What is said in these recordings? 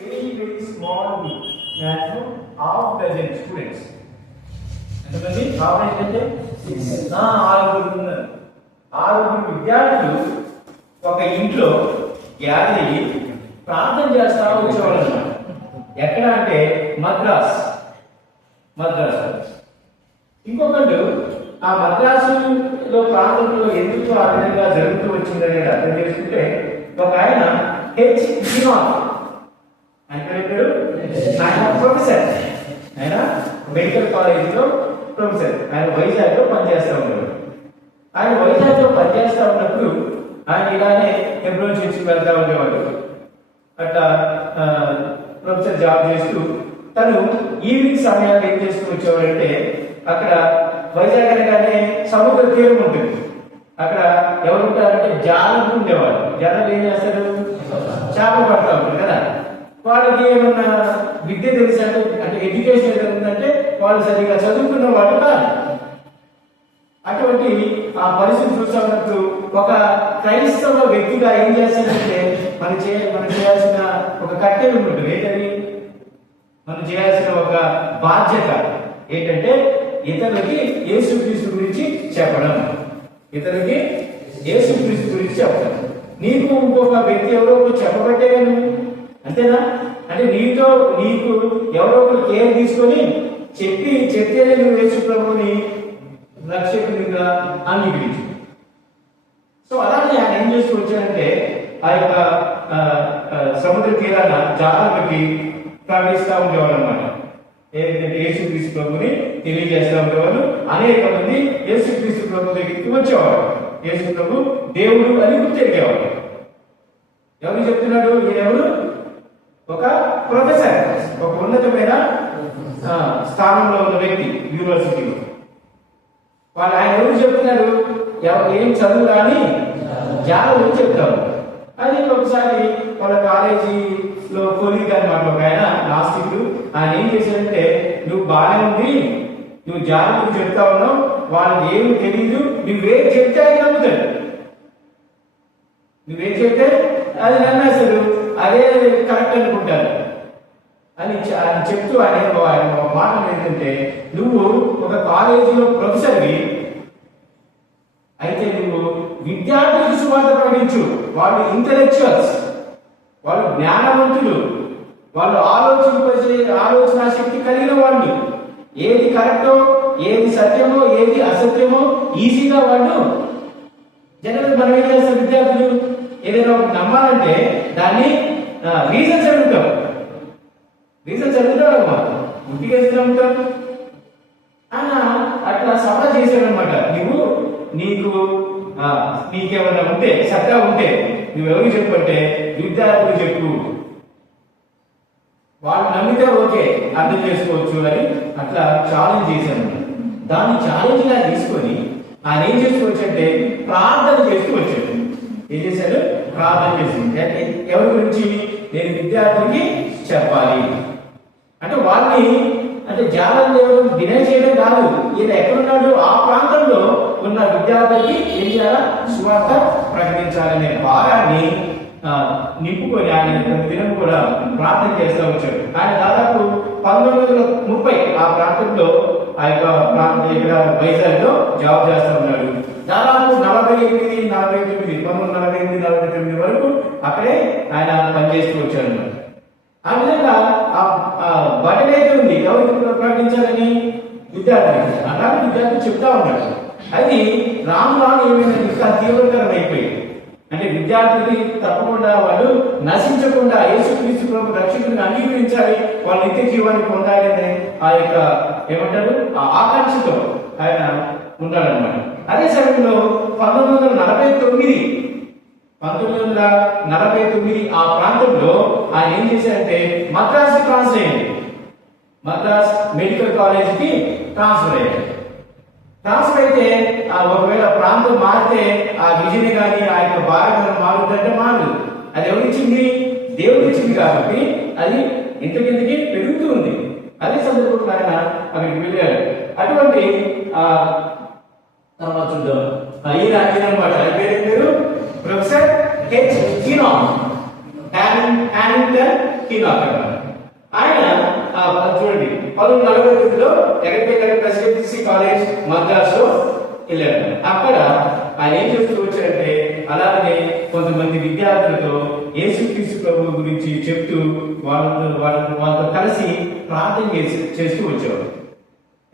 very small group, maximum half dozen students. ఎంతమంది కావాలి అంటే ఆరుగురు విద్యార్థులు ఒక ఇంట్లో గ్యాదర్ అయ్యి ప్రార్థన చేస్తా వచ్చేవాళ్ళు అన్నమాట. ఎక్కడ అంటే మద్రాస్. ఇంకొకళ్ళు ఆ మద్రాసులో ప్రాంతంలో ఎందుకు ఆ విధంగా జరుగుతూ వచ్చిందని అర్థం చేసుకుంటే ఒక ఆయన హెచ్ వినోద్ ఆయన ప్రొఫెసర్. ఆయన మెడికల్ కాలేజీలో ప్రొఫెసర్. ఆయన వైజాగ్లో పనిచేస్తూ ఉన్నాడు. ఆయన వైజాగ్లో పనిచేస్తూ ఉన్నప్పుడు ఆయన ఇలానే హెబ్రోన్ చర్చికి వెళ్తూ ఉండేవాడు. అట్లా ప్రొఫెసర్ జాబ్ చేస్తూ తను ఈవినింగ్ సమయాల్లో ఏం చేస్తూ వచ్చేవాడంటే అక్కడ వైజాగ్ అనగానే సముద్ర తీరం ఉంటుంది. అక్కడ ఎవరు ఉంటారంటే జాలర్లు ఉండేవాళ్ళు. జాలర్లు ఏం చేస్తారు? చేపలు పడతా ఉంటారు కదా. వాళ్ళకి ఏమన్నా విద్య తెలిసాడు అంటే ఎడ్యుకేషన్ ఏదైనా ఉందంటే వాళ్ళు సరిగ్గా చదువుకున్న వాళ్ళు కాదు. అటువంటి ఆ పరిస్థితి చూస్తా ఉన్నప్పుడు ఒక క్రైస్తవ వ్యక్తిగా ఏం చేస్తాడంటే మనం చేయాల్సిన ఒక కర్తవ్యం ఉంటుంది. ఏంటది? మనం చేయాల్సిన ఒక బాధ్యత ఏంటంటే ఇతరులకి యేసుక్రీస్తు గురించి చెప్పడం. నీకు ఇంకొక వ్యక్తి ఎవరో ఒకరు చెప్పబట్టే నువ్వు, అంతేనా? అంటే నీకు ఎవరో ఒకరు కేర్ తీసుకొని చెప్తేనే నువ్వు యేసు ప్రభువుని రక్షకునిగా అంగీకరించు. సో అలాగే ఆయన ఏం చేస్తూ వచ్చాడంటే ఆ యొక్క సముద్ర తీరాన జాలర్లకి ప్రవేశిస్తూ ఉండేవాడు అనమాట. ఏంటంటే యేసుక్రీస్తు ప్రభుని తెలియజేస్తూ ఉండేవారు. అనేక మంది యేసుక్రీస్తు ప్రభు దగ్గరికి వచ్చేవాడు. యేసు ప్రభు దేవుడు అని గుర్తెరిగేవాడు. ఎవరు చెప్తున్నాడు? ఈయనెవరు? ఒక ప్రొఫెసర్, ఒక ఉన్నతమైన స్థానంలో ఉన్న వ్యక్తి యూనివర్సిటీలో. ఆయన ఎవరు చెప్తున్నారు? ఏం చదువు రాని జాలరు చెప్తారు. అది ఒకసారి వాళ్ళ కాలేజీలో కొలీగ్ అనమాట ఒక ఆయన నాస్తికుడు. ఆయన ఏం చేశాడంటే నువ్వు బాగానే ఉంది, నువ్వు జాలరు చెప్తా ఉన్నావు, వాళ్ళకి ఏమి తెలియదు, నువ్వేం చెప్తే అది నమ్ముతాడు. నువ్వేం చెప్తే అది నమ్మేస్తారు, అదే కరెక్ట్ అనుకుంటారు అని చెప్తూ ఆయన ఒక మాట ఏంటంటే నువ్వు ఒక కాలేజీలో ప్రొఫెసర్వి అయితే నువ్వు విద్యార్థులకు సువార్త ప్రకటించు. వాళ్ళు ఇంటెలెక్చువల్స్, వాళ్ళు జ్ఞానవంతులు, వాళ్ళు ఆలోచన శక్తి కలిగిన వాళ్ళు. ఏది కరెక్టో, ఏది సత్యమో, ఏది అసత్యమో ఈజీగా వాళ్ళు జనరల్ మనం ఏం చేస్తాం? విద్యార్థులు ఏదైనా ఒకటి నమ్మాలంటే దాన్ని రీజన్స్ అడుగుతాం అన్నమాట. ఇంటికి ఉంటాం. అట్లా సభ చేశాడనమాట. నీకేమన్నా ఉంటే సత్తా ఉంటే నువ్వెవరికి చెప్పంటే విద్యార్థులు చెప్పు, వాళ్ళు నమ్మితే ఓకే అర్థం చేసుకోవచ్చు అని అట్లా ఛాలెంజ్ చేశాను. దాన్ని ఛాలెంజ్ గా తీసుకొని ఆయన ఏం చేసుకోవచ్చు అంటే ప్రార్థన చేస్తూ వచ్చాడు. ఏం చేశాడు? ప్రార్థన చేసింది. ఎవరి గురించి? నేను విద్యార్థులకి చెప్పాలి అంటే వాళ్ళని అంటే జాలం దేవుడు డినై చేయడం కాదు. ఈయన ఎక్కడున్నాడు? ఆ ప్రాంతంలో ఉన్న విద్యార్థులకి ఏం చేయాలా? సువార్త ప్రకటించాలనే భారాన్ని నింపుకొని ఆయన ప్రతిదినం కూడా ప్రార్థన చేస్తూ వచ్చాడు. ఆయన దాదాపు 1930 ఆ ప్రాంతంలో ఆ యొక్క ఇక్కడ వైజాగ్ లో జాబ్ చేస్తూ ఉన్నాడు. దాదాపు 1948 వరకు అక్కడే ఆయన పనిచేస్తూ వచ్చాడు. ఆ విధంగా బటన్ అయితే ఉంది ఎవరికి ప్రకటించాలని? విద్యార్థి. అలాగే విద్యార్థి చెప్తా ఉన్నాడు. అది రాను ఏమైనా ఇంకా తీవ్రతరం అయిపోయింది. అంటే విద్యార్థులకి తప్పకుండా వాళ్ళు నశించకుండా యేసుక్రీస్తు ప్రభు రక్షకుడిని అంగీకరించాలి, వాళ్ళ నిత్య జీవాన్ని పొందాలి అనే ఆ యొక్క ఏమంటారు ఆ ఆకాంక్షతో ఆయన ఉన్నాడనమాట. అదే సమయంలో 1949 ఆ ప్రాంతంలో ఆయన ఏం చేశారంటే మద్రాస్ ట్రాన్స్ఫర్ అయ్యింది. మద్రాస్ మెడికల్ కాలేజీకి ట్రాన్స్ఫర్ అయ్యాడు. ట్రాన్స్ఫర్ అయితే ఒకవేళ ప్రాంతం మారితే ఆ విజయని కానీ ఆ యొక్క భారం మారుతుందంటే మారదు. అది ఎవరిచ్చింది? దేవుడు ఇచ్చింది కాబట్టి అది ఇంతకింతకి పెరుగుతూ ఉంది. అదే సందర్భంలో ఆయన అక్కడికి వెళ్ళాడు. అటువంటి తర్వాత చూద్దాం. ఈయన అనమాట పేరు ప్రొఫెసర్ హెచ్ వినోద్ హ్యామిల్టన్ హీనాక్ అన్నమాట. ఆయన చూడండి 1949లో ఎక్కడికి వెళ్ళాడు? ప్రెసిడెన్సీ కాలేజ్ మద్రాసులో వెళ్ళాడు. అక్కడ ఆయన ఏం చేస్తూ వచ్చాడంటే అలాగే కొంతమంది విద్యార్థులతో యేసుక్రీస్తు ప్రభువు గురించి చెప్తూ వాళ్ళతో కలిసి ప్రార్థన చేస్తూ వచ్చేవాడు.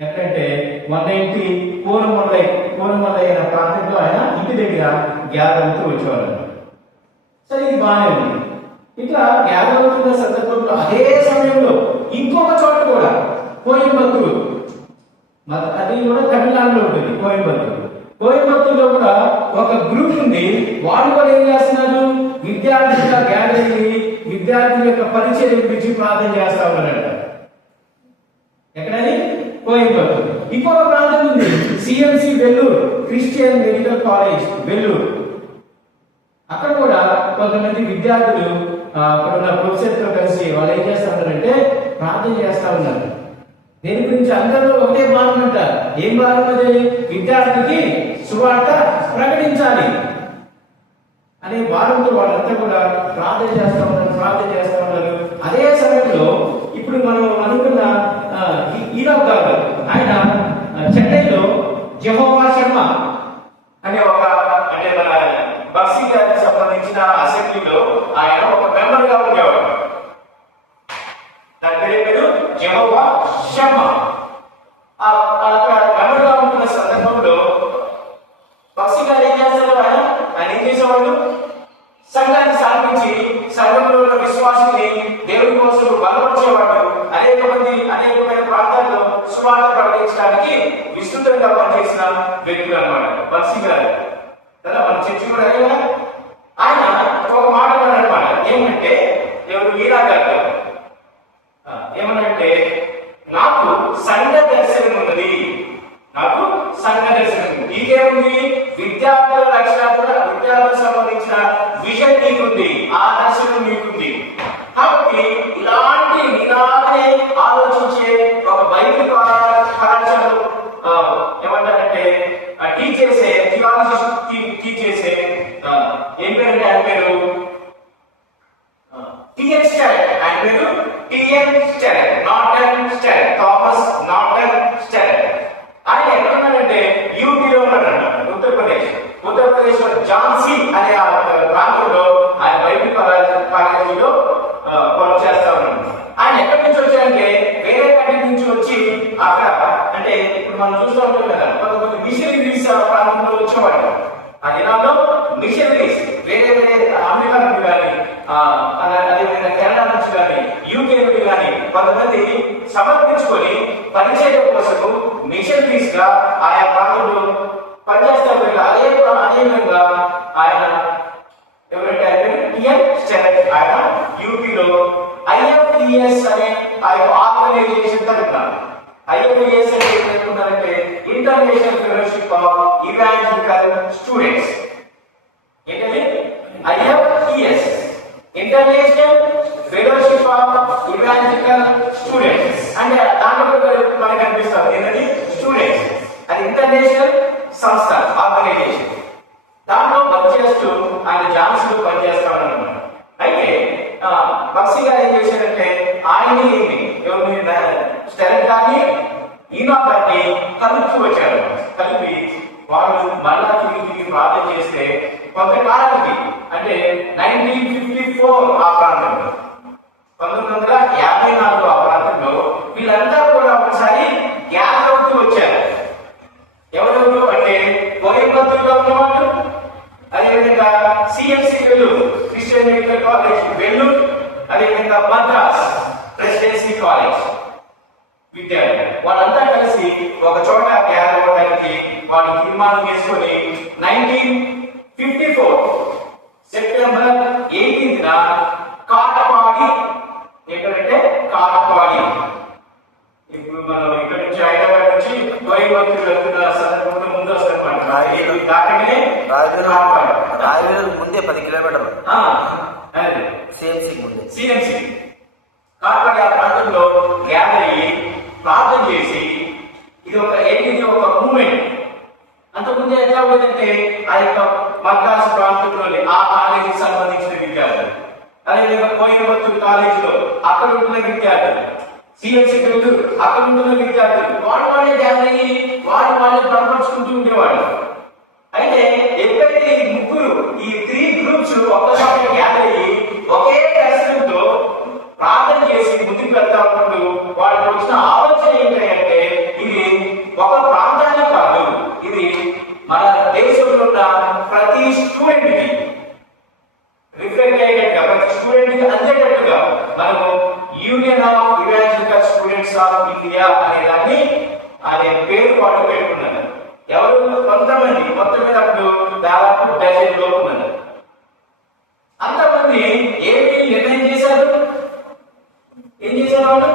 ఎక్కడంటే 190 కోనమల్లై అయిన ప్రాంతంలో ఆయన ఇంటి దగ్గర గ్యాదర్ అవుతూ వచ్చేవాడు. సరే, ఇది బాగానే ఉంది. ఇట్లా గ్యాదర్ అవుతున్న సందర్భంలో అదే సమయంలో ఇంకొక చోట కూడా కోయంబత్తూరు, అది కూడా తమిళనాడులో ఉంటుంది. కోయంబత్తూరులో కూడా ఒక గ్రూప్ ఉంది. వాళ్ళు కూడా ఏం చేస్తున్నారు? విద్యార్థులుగా గ్యాదర్ అయ్యి విద్యార్థుల యొక్క పరిచయం గురించి ప్రార్థన చేస్తా ఉన్నారంట. ఎక్కడని? కోయంబత్తూరు. ఇంకొక ప్రాంతం ఉంది, CMC Vellore, Christian medical college Vellore. అక్కడ కూడా కొంతమంది విద్యార్థులు అక్కడ ఉన్న ప్రొఫెసర్ తో కలిసి వాళ్ళు ఏం చేస్తా ఉన్నారంటే ప్రార్థన చేస్తా ఉన్నారు. దేని గురించి? అందరూ ఒకటే భాగం అంటారు. ఏం భాగం అది? విద్యార్థికి సువార్త ప్రకటించాలి అనే భాగంతో వాళ్ళంతా కూడా ప్రార్థన చేస్తా ఉన్నారు. అదే సమయంలో ఇప్పుడు మనం అనుకున్న హీనాక్ గారు, ఆయన చెన్నైలో యెహోవా శర్మ అనే అంటే మన బక్సీ గారికి సంబంధించిన అసెంబ్లీలో ఆయన ఒక మెంబర్ గా ఉండేవాడు. దాని పేరు యెహోవా శర్మ. మెంబర్ గా ఉంటున్న సందర్భంలో బక్సీ గారు ఏం చేస్తారు? ఆయన ఏం చేసేవాడు? సంఘాన్ని స్థాపించి సంఘంలో ఉన్న విశ్వాసాన్ని దేవుడి కోసం బలపరిచేవాడు. అనేకమైన ప్రాంతాల్లో సువార్త ప్రకటించడానికి విస్తృతంగా పనిచేసిన వ్యక్తులు అన్నమాట బక్సీ గారు. కదా, మన చర్చి కూడా అదే కదా. ఆయన ఒక మాట అన్నారనమాట. ఏమంటే ఎవరు? హీనాక్ గారు ఏమనంటే, నాకు సంఘ దర్శనం ఉన్నది. నీకేముంది? విద్యార్థుల విద్యార్థులకు సంబంధించిన విషయం నీకుంది, ఆ దర్శనం నీకుంది. కాబట్టి ఇలాంటి ఆలోచించే ఒక బైబిల్ కళాశాలలో ఏమంటారంటే టీచ్ చేసే థియాలజీ టీచ్ చేసే ఏం పేరంటే ఆయన పేరు టిఎన్ స్టారెట్. ఆయన పేరు టిఎన్ స్టారెట్, నార్టన్ స్టారెట్, థామస్ నార్టన్ స్టారెట్. ఆయన ఎక్కడున్నాడంటే యూపీలో ఉన్నాడంట. ఉత్తరప్రదేశ్ లో ఝాన్సీ అనే ప్రాంతంలో ఆయన బైబిల్ కాలేజీలో వర్క్ చేస్తా ఉన్నాడు. ఆయన ఎక్కడి నుంచి వచ్చారంటే వేరే కంట్రీ నుంచి వచ్చి అక్కడ, అంటే ఇప్పుడు మనం చూస్తూ ఉంటాం కదా, కొంతమంది మిషనరీస్ ఆ ప్రాంతంలో వచ్చేవాడు. ఆ దినాల్లో మిషనరీస్ వేరే అమెరికా నుండి కానీ అదేవిధంగా కెనడా నుంచి కానీ యూకే నుండి కానీ కొంతమంది సమర్పించుకొని పరిచయం కోసము మిషనరీస్ గా ఆయా ప్రాంతంలో పనిచేస్తారు. అదే విధంగా ఆయన ఎవరంటే టిఎన్ స్టారెట్, ఆయన యూపీలో ఐఎఫ్ఈఎస్ అనే ఆర్గనైజేషన్ తరఫున, ఐఎఫ్ఈఎస్ అంటే ఏంటంటే international fellowship of evangelical students. ఏంటంటే IFES, international fellowship of evangelical students. అంటే దాంట్లో మనకు కనిపిస్తారు ఏంటంటే స్టూడెంట్స్. అది ఇంటర్నేషనల్ సంస్థ, ఆర్గనైజేషన్. దాంట్లో పనిచేస్తూ ఆయన ఝాన్సీలో పనిచేస్తామన్నమాట. అయితే బక్సీ గారు ఏం చేశారంటే ఆయన్ని స్టారెట్ గారిని హీనాక్ గారిని కలుపుతూ వచ్చారు. కలిపి వాళ్ళు మళ్ళా తిరిగి ప్రార్థన చేస్తే కొంతకాలానికి, అంటే 1954 ఆ ప్రాంతంలో, 1954 ఆ ప్రాంతంలో వీళ్ళంతా కూడా ఒకసారి గ్యాదర్ అవుతూ వచ్చారు. ఎవరెవరు అంటే కోయంబత్తూరులో ఉన్నవాళ్ళు, అదేవిధంగా CMC Vellore, Christian medical college Vellore, అదేవిధంగా మద్రాస్ ప్రెసిడెన్సీ కాలేజ్ విద్యార్థులు, వాళ్ళంతా కలిసి ఒక చోట గ్యాదర్ అవ్వడానికి వాళ్ళు తీర్మానం చేసుకొని 1954 సెప్టెంబర్ 18న కాటపాడి, ఎక్కడంటే కాటపాడి, ఇప్పుడు మనం ఇక్కడ నుంచి హైదరాబాద్ నుంచి కోయంబత్తూరు వెళ్తున్న సందర్భంలో ముందు వస్తారన్నమాట. దాటగానే ముందే 10 కిలోమీటర్లు సిఎంసి కాటపాడి ఆ ప్రాంతంలో గ్యాదర్ అయ్యి ప్రార్థన చేసి, ఇది ఒక మూమెంట్. అంతకుముందే ఎట్లా ఉండదంటే ఆ యొక్క మద్రాసు ప్రాంతంలోని ఆ కాలేజీకి సంబంధించిన విద్యార్థులు అదేవిధంగా కోయంబత్తూరు కాలేజీలో అక్కడ ఉంటున్న విద్యార్థులు, సిఎంసి అక్కడ ఉంటున్న విద్యార్థులు వాళ్ళే గ్యాదర్ అయ్యి వాళ్ళే బలపరుచుకుంటూ ఉండేవాళ్ళు. అయితే ఎప్పుడైతే ఈ ముగ్గురు, ఈ 3 గ్రూప్స్ ఒక్కసారి గ్యాదర్ అయ్యి ఒకే దర్శనంతో ప్రార్థన చేసి ముందుకు వెళ్తా ఉన్నప్పుడు వాళ్ళకి వచ్చిన ఆలోచన ఏంటంటే ఇది ఒక ప్రాంతానికి కాదు, ఇది మన దేశంలో ఉన్న ప్రతి స్టూడెంట్ కి రిఫ్లెక్ట్ అయ్యేటట్టుగా, ప్రతి స్టూడెంట్ కి అందేటట్టుగా మనము union of evangelical students of India అనే పేరు వాళ్ళు పెట్టుకున్నారు. ఎవరు? కొంతమంది, మొత్తం మీద అప్పుడు దాదాపు 10 లోపు ఉన్నారు. అంతమంది ఏమి నిర్ణయం చేశారు? ఏం చేశారు వాళ్ళు?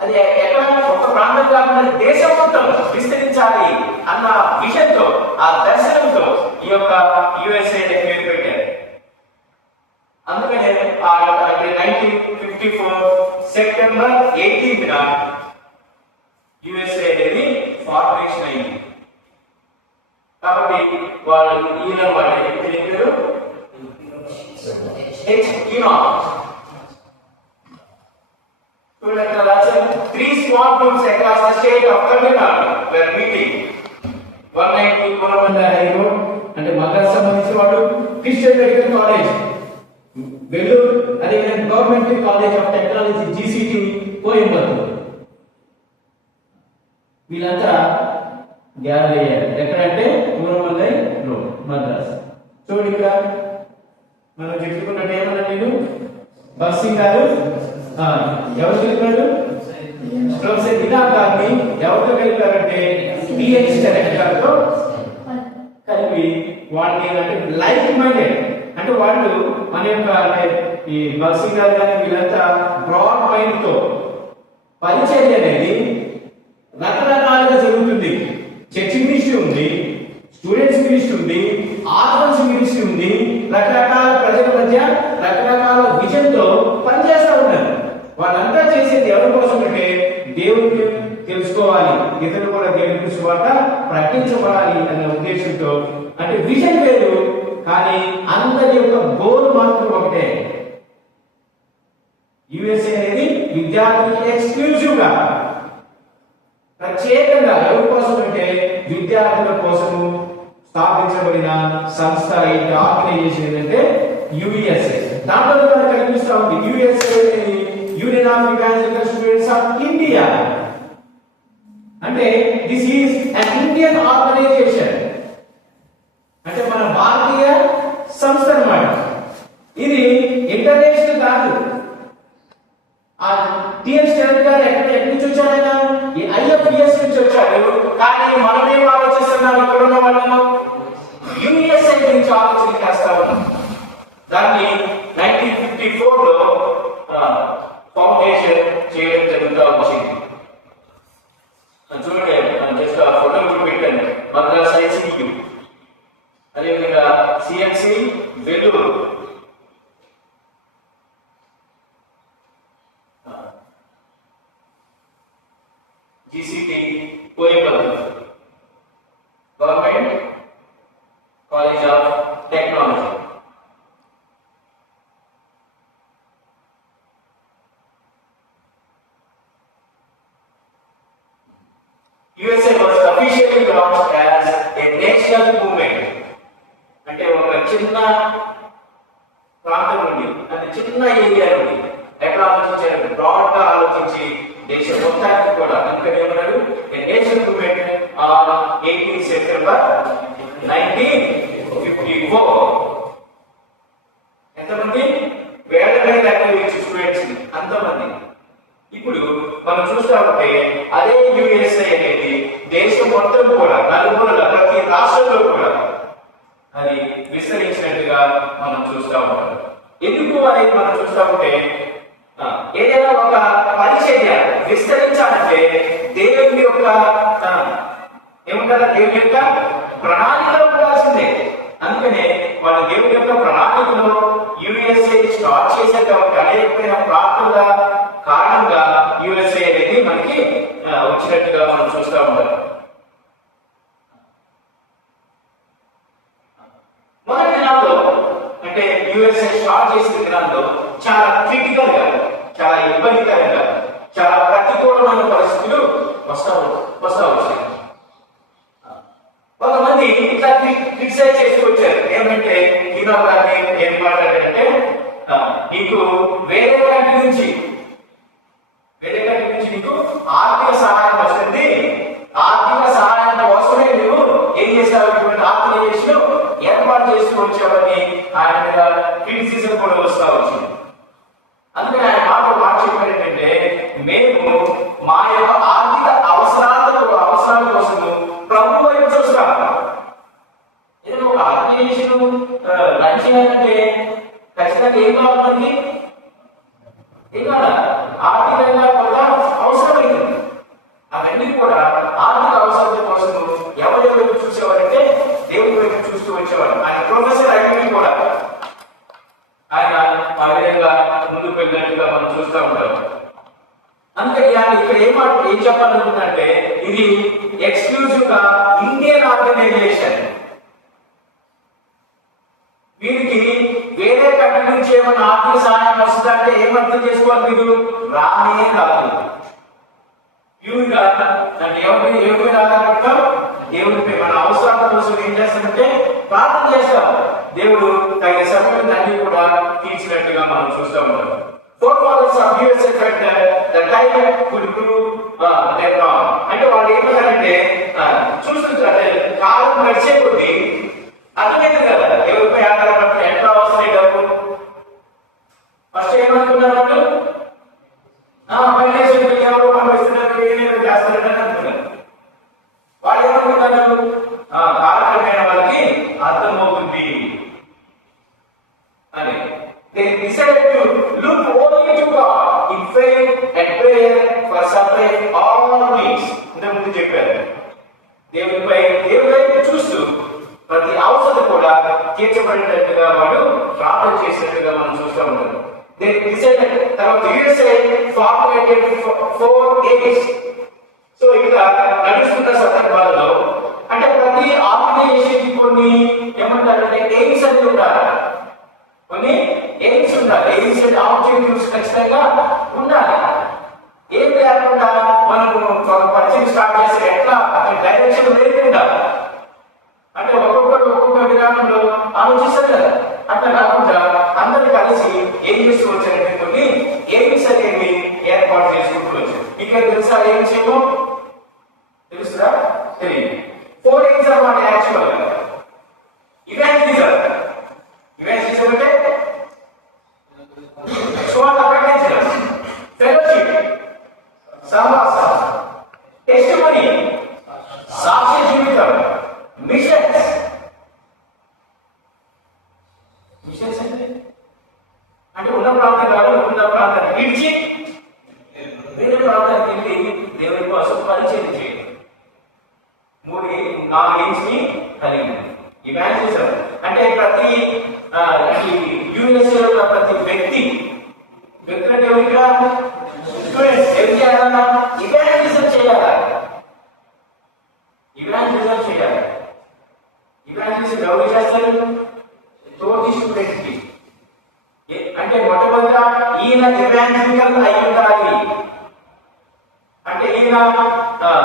అది ఎక్కడ ఒక ప్రాంతం కాకుండా దేశం మొత్తం విస్తరించాలి అన్న విషయంతో, ఆ దర్శనంతో ఈ యొక్క యుఎస్ఏ పేరు పెట్టారు. అందుకనే 1954 సెప్టెంబర్ 18న యుఎస్ఏ అనేది ఫార్మేషన్ అయింది. కాబట్టి వాళ్ళు ఈయన వాళ్ళు చెప్పారు Three small groups across the state of Tamil Nadu were meeting. 192 Coromandel High Road అంటే మద్రాసు సంబంధించిన వాడు, క్రిస్టియన్ మెడికల్ కాలేజ్ వెల్లూరు, అదేవిధంగా government college of technology GCT Coimbatore, వీళ్ళంతా గ్యాదర్ అయ్యారు. ఎక్కడంటే కోరమండై రోడ్, మద్రాసు. చూడండి ఇక్కడ మనం చెప్పుకున్నట్టు ఏమన్నా నేను భగత్ సింగ్ గారు ఎవరు చెప్పారు? ప్రొఫెసర్ ఇనామ్ గారిని ఎవరితో కలిపారంటే పిహెచ్ డైరెక్టర్ తో కలిపి వాళ్ళని అంటే లైక్ మైండెడ్, అంటే వాళ్ళు మన యొక్క అంటే ఈ భగత్ సింగ్ గారు కానీ వీళ్ళంతా బ్రాడ్ మైండ్ తో పరిచర్య అనేది రకరకాలుగా జరుగుతుంది. చర్చ్ మినిస్ట్రీ ఉంది, స్టూడెంట్స్ మినిస్ట్రీ ఉంది, ఆర్ఫన్స్ మినిస్ట్రీ ఉంది. రకరకాల ప్రజల మధ్య రకరకాల విజన్తో పనిచేస్తూ ఉన్నారు. వాళ్ళంతా చేసేది ఎవరి కోసం అంటే దేవుడిని తెలుసుకోవాలి, ఇతరులు కూడా దేవుడికి సువార్త ప్రకటించబడాలి అనే ఉద్దేశంతో. అంటే విజన్ లేదు కానీ అందరి యొక్క గోల్ మాత్రం ఒకటే. యుఎస్ఏ అనేది విద్యార్థులకి ఎక్స్క్లూజివ్ గా ప్రత్యేకంగా ఎవరి కోసం అంటే విద్యార్థుల కోసము స్థాపించబడిన సంస్థ ఏంటి, ఆర్గనైజేషన్ ఏంటంటే యుఎస్ఏ. దాంట్లో మనకు కనిపిస్తా ఉంది USA union of evangelical students of India. అంటే this is an Indian organisation, అంటే మన భారతీయ సంస్థ అన్నమాట. ఇది ఇంటర్నేషనల్ కాదు. ఆ టిఎన్ స్టాండ్ గారు ఎక్కడి నుంచి వచ్చారు? ఆయన ఈ ఐఎఫ్ఎస్ నుంచి వచ్చాడు. కానీ మనమేం ఆలోచిస్తున్నాం? ఇక్కడ ఉన్న వాళ్ళము యుఎస్ఏ గురించి ఆలోచన చేస్తా ఉన్నాం. దాన్ని 1954 లో ఫౌండేషన్ చేయడం జరుగుతూ వచ్చింది. చూడండి, జస్ట్ ఆ ఫోటో కూడా పెట్టాను. మద్రాస్ ఐసియు, అదేవిధంగా CMC Vellore, GCT Coimbatore, government college of technology. USA was officially launched as a national movement. అంటే ఒక చిన్న ప్రాంతం నుండి, అంటే చిన్న ఏరియా నుండి ఎట్లా ఆలోచించారు? బ్రాడ్ గా ఆలోచించి దేశం మొత్తానికి కూడా అందుకని ఏమన్నాడు? a national movement on 18 September 1954. ఎంతమంది? వేల స్టూడెంట్స్, అంతమంది. ఇప్పుడు మనం చూస్తా ఉంటే అదే యుఎస్ఏ అనేది దేశం మొత్తం కూడా నలుమూలల ప్రతి రాష్ట్రంలో కూడా అది విస్తరించినట్టుగా మనం చూస్తా ఉంటాం. ఎందుకు అనేది మనం చూస్తా ఉంటే ఏదైనా ఒక పరిచర్య విస్తరించాలంటే దేవుని యొక్క ఏమంటారా, దేవుని యొక్క ప్రణాళికలో ఉండాల్సిందే. అందుకనే వాళ్ళు దేవుని యొక్క ప్రణాళికలో యుఎస్ఏ స్టార్ట్ చేశారు. కాబట్టి అనేకమైన ప్రాంతాల కారణంగా యుఎస్ఏ అనేది మనకి వచ్చినట్టుగా మనం చూస్తూ ఉంటాం. మొదటి దినాల్లో అంటే యుఎస్ఏ స్టార్ట్ వేరే కంట్రీ నుంచి నీకు ఆర్థిక సహాయం వస్తుంది. ఆర్థిక సహాయం కోసమే నువ్వు ఏం చేశావు? ఇటువంటి ఆర్గనైజేషన్ ఏర్పాటు చేస్తూ వచ్చావని ఆయన మీద క్రిటిసిజం కూడా వస్తా వచ్చింది. అందుకని ఆయన మాట చెప్పారు ఏంటంటే, మేము మా యొక్క ఆర్థిక అవసరాల కోసం ప్రభు వైపు చూస్తాం. ఏదో ఒక ఆర్గనైజేషన్ రన్ చేయాలంటే ఖచ్చితంగా ఏం కావాలి? ఏం కావాలా? ఆర్థికంగా కూడా అవసరమైంది. అవన్నీ కూడా ఆర్థిక అవసరం కోసం ఎవరి వైపు చూసేవారంటే దేవుడి వైపు చూస్తూ వచ్చేవారు. ఆయన ప్రొఫెసర్ అయినవి కూడా ఆయన ఆ విధంగా ముందుకు వెళ్ళినట్టుగా మనం చూస్తూ ఉంటాం. అందుకని ఇక్కడ ఏం చెప్పాలనుకుంటుందంటే, ఇది ఎక్స్క్లూజివ్ గా ఇండియన్ ఆర్గనైజేషన్. వీరికి వేరే కంట్రీ నుంచి ఏమన్నా ఆర్థిక సహాయం వస్తుందంటే ఏమర్థం చేసుకోవాలి? మీరు రానే రాదు. ప్యూర్గా ఎవరి ఆధారపడతాం? దేవుడిపై మన అవసరాల కోసం ఏం చేస్తామంటే ప్రార్థన చేస్తాం. దేవుడు తగిన సమయం అన్ని కూడా తీర్చినట్టుగా మనం చూస్తూ ఉంటాం. Forefathers of USA felt the time could prove their wrong. అంటే వాళ్ళు ఏమన్నారంటే, చూస్తుంటే కాలం గడిచే కొద్దీ అర్థమైంది కదా ఎవరిపై ఆధారపడితే ఎట్లా వస్తాయి డబ్బు. ఫస్ట్ ఏమనుకున్నారు వాళ్ళు? ఫైనాన్షియల్ ఎవరో పంపిస్తున్నారు, ఏదైనా చేస్తారని అనుకున్నారు. వాళ్ళు ఏమనుకున్నారు? కాలక్రమేణ వాళ్ళకి అర్థమవుతుంది అని. They decided to look only to God in faith and prayer for supply all needs. ఇంతకుముందు చెప్పారు, దేవుడిపై చూస్తూ ప్రతి అవసరం కూడా తీర్చబడినట్టుగా వాడు ప్రార్థన చేసినట్టుగా మనం చూస్తూ ఉంటాం. తర్వాత USA formulated 4 aims. సో ఇక్కడ నడుస్తున్న సందర్భాల్లో అంటే ప్రతి ఆర్గనైజేషన్ కొన్ని ఏమంటారంటే ఎయిమ్స్ అని ఉండాలి. కొన్ని ఎయిమ్స్ ఉండాలి. ఎయిమ్స్ అంటే ఆబ్జెక్టివ్స్ ఖచ్చితంగా ఉండాలి. ఏం లేకుండా మనము ఒక పరిచయం స్టార్ట్ చేస్తే ఎట్లా డైరెక్షన్ లేకుండా అంటే ఒక్కొక్క విధానంలో ఆలోచిస్తారు కదా, అట్లా కాకుండా అందరూ కలిసి ఏం చేస్తూ వచ్చారంటే కొన్ని ఎయిమ్స్ అనేవి ఏర్పాటు చేసుకుంటూ వచ్చారు. ఇక్కడ తెలుసా ఎయిమ్స్ ఏమో? తెలుసురా? తెలియదు. 4 ఎయిమ్స్ అన్నమాట యాక్చువల్ గా. ఇవాంజలిజం అంటే సువార్త ప్రకటించడం, ఫెలోషిప్, సహవాసం, టెస్టిమనీ, సాక్ష్య జీవితం, మిషన్స్ అంటే ఉన్న ప్రాంతాన్ని విడిచి వేరే ప్రాంతానికి వెళ్ళి దేవుని కోసం పరిచయం చేయడం. 4 ఎయిమ్స్ ని కలిగింది. ఇవాంజలిజం అంటే ప్రతి యుఎస్ఏ లో ప్రతి వ్యక్తుల దేవుడిగా ఇవాంజలిజం చేయాలి. ఇవాంజలిజం ఎవరు చేస్తారు? తోటి స్టూడెంట్ కి. అంటే మొట్టమొదట ఈయన ఇవాంజలికల్ అయి ఉండాలి. అంటే ఈయన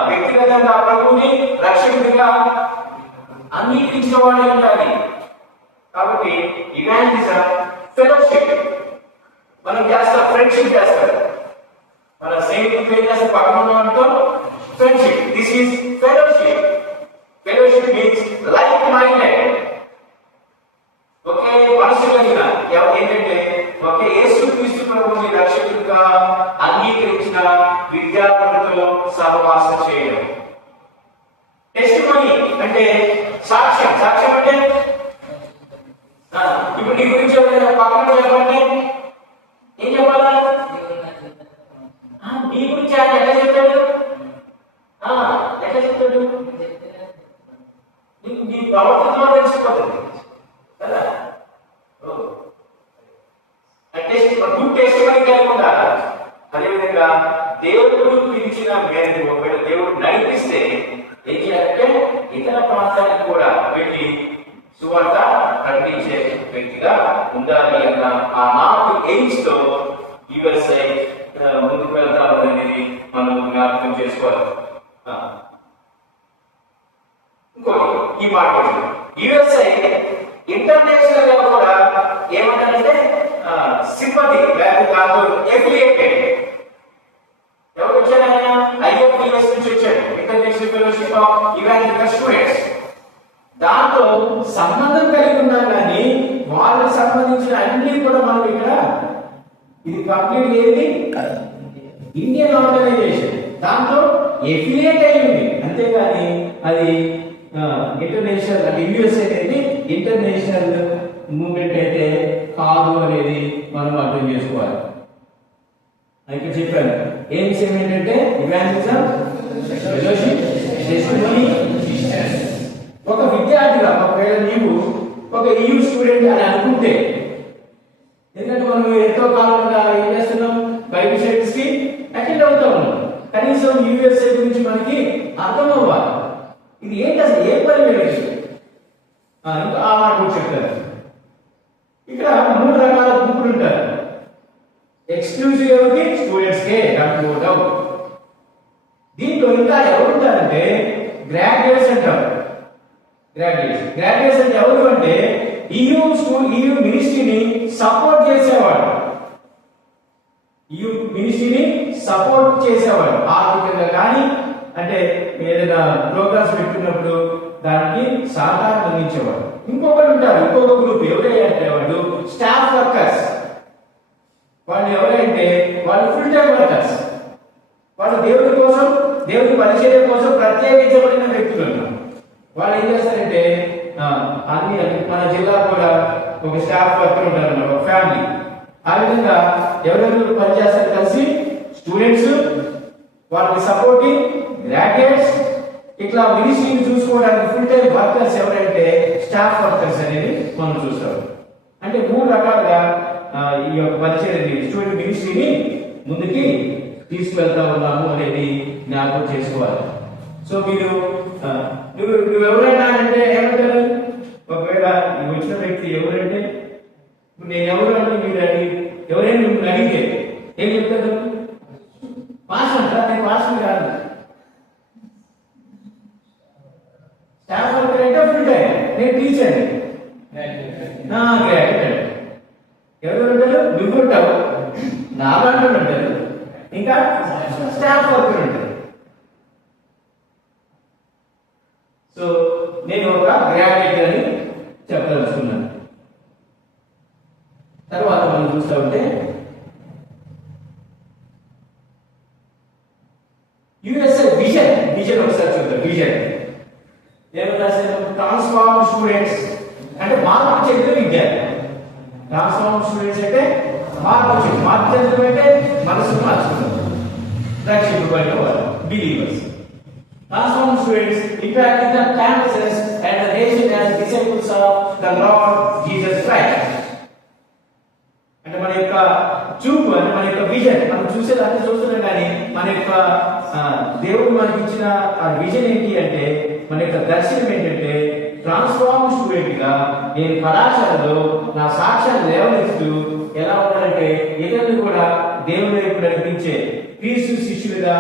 వ్యక్తిగతంగా ప్రభువుని రక్షకుడిగా అంగీకరించిన వాడే ఉండాలి. కాబట్టి ఇవాంజలిజం, ఫెలోషిప్ మనం చేస్తాం, ఫ్రెండ్షిప్ చేస్తారు. మన స్నేహితులు ఏం చేస్తారు? పక్కన వాళ్ళతో friendship. This is fellowship. Fellowship means like minded. ఒకే మనసు కలిగిన ఏంటంటే ఒకే యేసుక్రీస్తు ప్రభువుని రక్షకుడిగా అంగీకరించిన విద్యార్థులతో సహవాసం చేయడం. టెస్టిమనీ అంటే సాక్ష్యం. సాక్ష్యం అంటే ఇప్పుడు నీ గురించి పక్కన చెప్పండి, ఏం చెప్పాలా? నీ గురించి ఆయన ఎట్లా చెప్తాడు? నీ ప్రవర్తన ద్వారా తెలిసిపోతుంది కదా. గుడ్ టెస్టిమనీ కలిగి ఉండాలి. అదేవిధంగా దేవుడు పిలిచిన మేరకు ఒకవేళ దేవుడు నడిపిస్తే ఏం చేయాలంటే ఇతర ప్రాంతానికి కూడా వెళ్ళి సువార్త ప్రకటించే వ్యక్తిగా ఉండాలి అన్న ఆ 4 ఎయిమ్స్ తో యుఎస్ఐ ముందుకు వెళ్తాం అనేది మనం జ్ఞాపకం చేసుకోవాలి. ఇంకోటి ఈ మాట యుఎస్ఐ ఇంటర్నేషనల్ గా కూడా ఏమంటారంటే సింపతి అది కాదు ఎఫిలియేటెడ్. ఎవరు వచ్చారు ఆయన? IFES నుంచి వచ్చాడు, international fellowship of evangelical students. దాంతో సంబంధం కలిగి ఉన్నాం కానీ వాళ్ళకి సంబంధించిన అన్ని కూడా మనం ఇక్కడ ఇది కంప్లీట్ ఏది ఇండియన్ ఆర్గనైజేషన్, దాంతో ఎఫిలియేట్ అయ్యింది అంతేగాని అది ఇంటర్నేషనల్ అంటే యుఎస్ఏ అనేది ఇంటర్నేషనల్ మూవ్మెంట్ అయితే కాదు అనేది మనం అర్థం చేసుకోవాలి. ఇక్కడ చెప్పాను ఎయిమ్స్ ఏంటంటే ఇవాంజలిజం, ఫెలోషిప్, టెస్టిమనీ. ఒక విద్యార్థిగా ఒకవేళ నీవు ఒక EU స్టూడెంట్ అని అనుకుంటే, ఎందుకంటే మనం ఎంతో కాలంగా ఏం చేస్తున్నాం, బైబిల్ స్టడీస్ కి అటెండ్ అవుతా ఉన్నాం. కనీసం USA గురించి మనకి అర్థం అవ్వాలి. ఇది ఏంటి అసలు ఏ పని మీరు ఇంకా ఆ మాట కూడా చెప్తారు. ఇక్కడ 3 రకాల గ్రూపులు ఉంటారు. ఎక్స్క్లూజివ్ ఎవరికి? స్టూడెంట్స్ కే, నో డౌట్. దీంట్లో ఇంకా ఎవరు ఉంటారంటే గ్రాడ్యుయేట్స్ అంటారు. గ్రాడ్యుయేట్స్ అంటే ఎవరు అంటే EU మినిస్ట్రీని సపోర్ట్ చేసేవాడు. EU మినిస్ట్రీని సపోర్ట్ చేసేవాడు ఆర్థికంగా కానీ, అంటే ఏదైనా ప్రోగ్రామ్స్ పెట్టుకున్నప్పుడు దానికి సహకారం అందించేవాడు. ఇంకొకరు ఉంటారు, ఇంకొక గ్రూప్ ఎవరైతే వాళ్ళు స్టాఫ్ వర్కర్స్. వాళ్ళు ఎవరైతే వాళ్ళు ఫుల్ టైం వర్కర్స్. వాళ్ళు దేవుడి కోసం, దేవుడి పరిచర్య కోసం ప్రత్యేకించబడిన వ్యక్తులు ఉన్నారు. వాళ్ళు ఏం చేస్తారంటే అన్ని మన జిల్లా కూడా ఒక స్టాఫ్ వర్కర్ ఉంటారు, ఒక ఫ్యామిలీ. ఆ విధంగా ఎవరెవరు పనిచేస్తారు కలిసి స్టూడెంట్స్, వాళ్ళకి సపోర్టింగ్ గ్రాడ్యుయేట్స్, ఇట్లా మినిస్ట్రీని చూసుకోవడానికి ఫుల్ టైం వర్కర్స్ ఎవరంటే స్టాఫ్ వర్కర్స్ అనేది మనం చూస్తాం. అంటే 3 రకాలుగా ఈ యొక్క పరిచర్యని, స్టూడెంట్ మినిస్ట్రీని ముందుకి తీసుకెళ్తా ఉన్నాము అనేది జ్ఞాపకం చేసుకోవాలి. సో మీరు నువ్వు ఎవరైనా అంటే ఏమంటారు? ఒకవేళ వచ్చిన వ్యక్తి ఎవరంటే నేను ఎవరు అంటే మీరు ఎవరైనా మిమ్మల్ని అడిగితే ఏం చెప్తారు? పాస్ అంటారా? నేను పాస్ కాదు. స్టాఫ్ వర్కర్ అంటే ఫుల్ టైం, నేను టీచర్. గ్రాడ్యుయేట్ ఎవరు ఉంటారు? నువ్వు ఉంటావు, నాలాంటి ఉంటారు, ఇంకా స్టాఫ్ వర్కర్ ఉంటారు. సో నేను ఒక గ్రాడ్యుయేట్ అని చెప్పదలుచుకున్నాను. తర్వాత మనం చూస్తూ ఉంటే USA విజన్ ఒకసారి చూద్దాం. విజన్ ఏమన్నా ట్రాన్స్ఫార్మ్ స్టూడెంట్స్ అంటే మార్పు చెందిన విద్యార్థి. ట్రాన్స్ఫార్మ్ స్టూడెంట్స్ అంటే మార్పు చెందడం అంటే మనసును మార్చుకుంటాం, రక్షింపబడిన వారు, believers. Transformed students impacting the campuses and the nation as disciples of the Lord Jesus Christ. అంటే మన యొక్క చూపు అంటే మన యొక్క విజన్, మనం చూసేదాన్ని చూస్తున్నాం కానీ మన యొక్క దేవుడు మనకి ఇచ్చిన ఆ విజన్ ఏంటి అంటే, మన యొక్క దర్శనం ఏంటంటే ట్రాన్స్ఫార్మ్ స్టూడెంట్ గా నేను కళాశాలలో నా సాక్ష్యాన్ని లేవనెత్తు ఎలా ఉండాలంటే ఇతరులు కూడా దేవుని వైపు నడిపించే క్రీస్తు శిష్యులుగా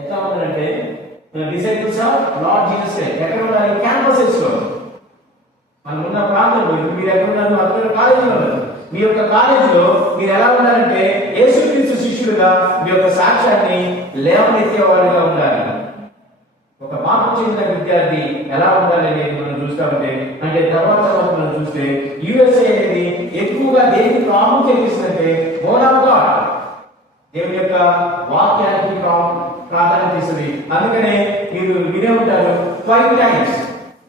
ఎట్లా ఉండాలంటే disciples of lord Jesus Christ. ఎక్కడ ఉండాలి? క్యాంపసెస్ లో. మనం ఉన్న ప్రాంతంలో మీరు ఎక్కడ ఉన్నారు? అక్కడ కాలేజీలో ఉన్నారు. మీ యొక్క కాలేజీలో మీరు ఎలా ఉండాలంటే యేసుక్రీస్తు శిష్యులుగా మీ యొక్క సాక్ష్యాన్ని లేవనెత్తే వారిగా ఉండాలి. ఒక మార్పు చెందిన విద్యార్థి ఎలా ఉండాలి అనేది మనం చూస్తా ఉంటే, అంటే తర్వాత మనం చూస్తే USA అనేది ఎక్కువగా దేనికి ప్రాముఖ్యత ఇస్తుందంటే వర్డ్ ఆఫ్ గాడ్, దేవుని యొక్క వాక్యానికి ప్రాధాన్యత ఇస్తుంది. అందుకనే మీరు వినే ఉంటారు 5 times.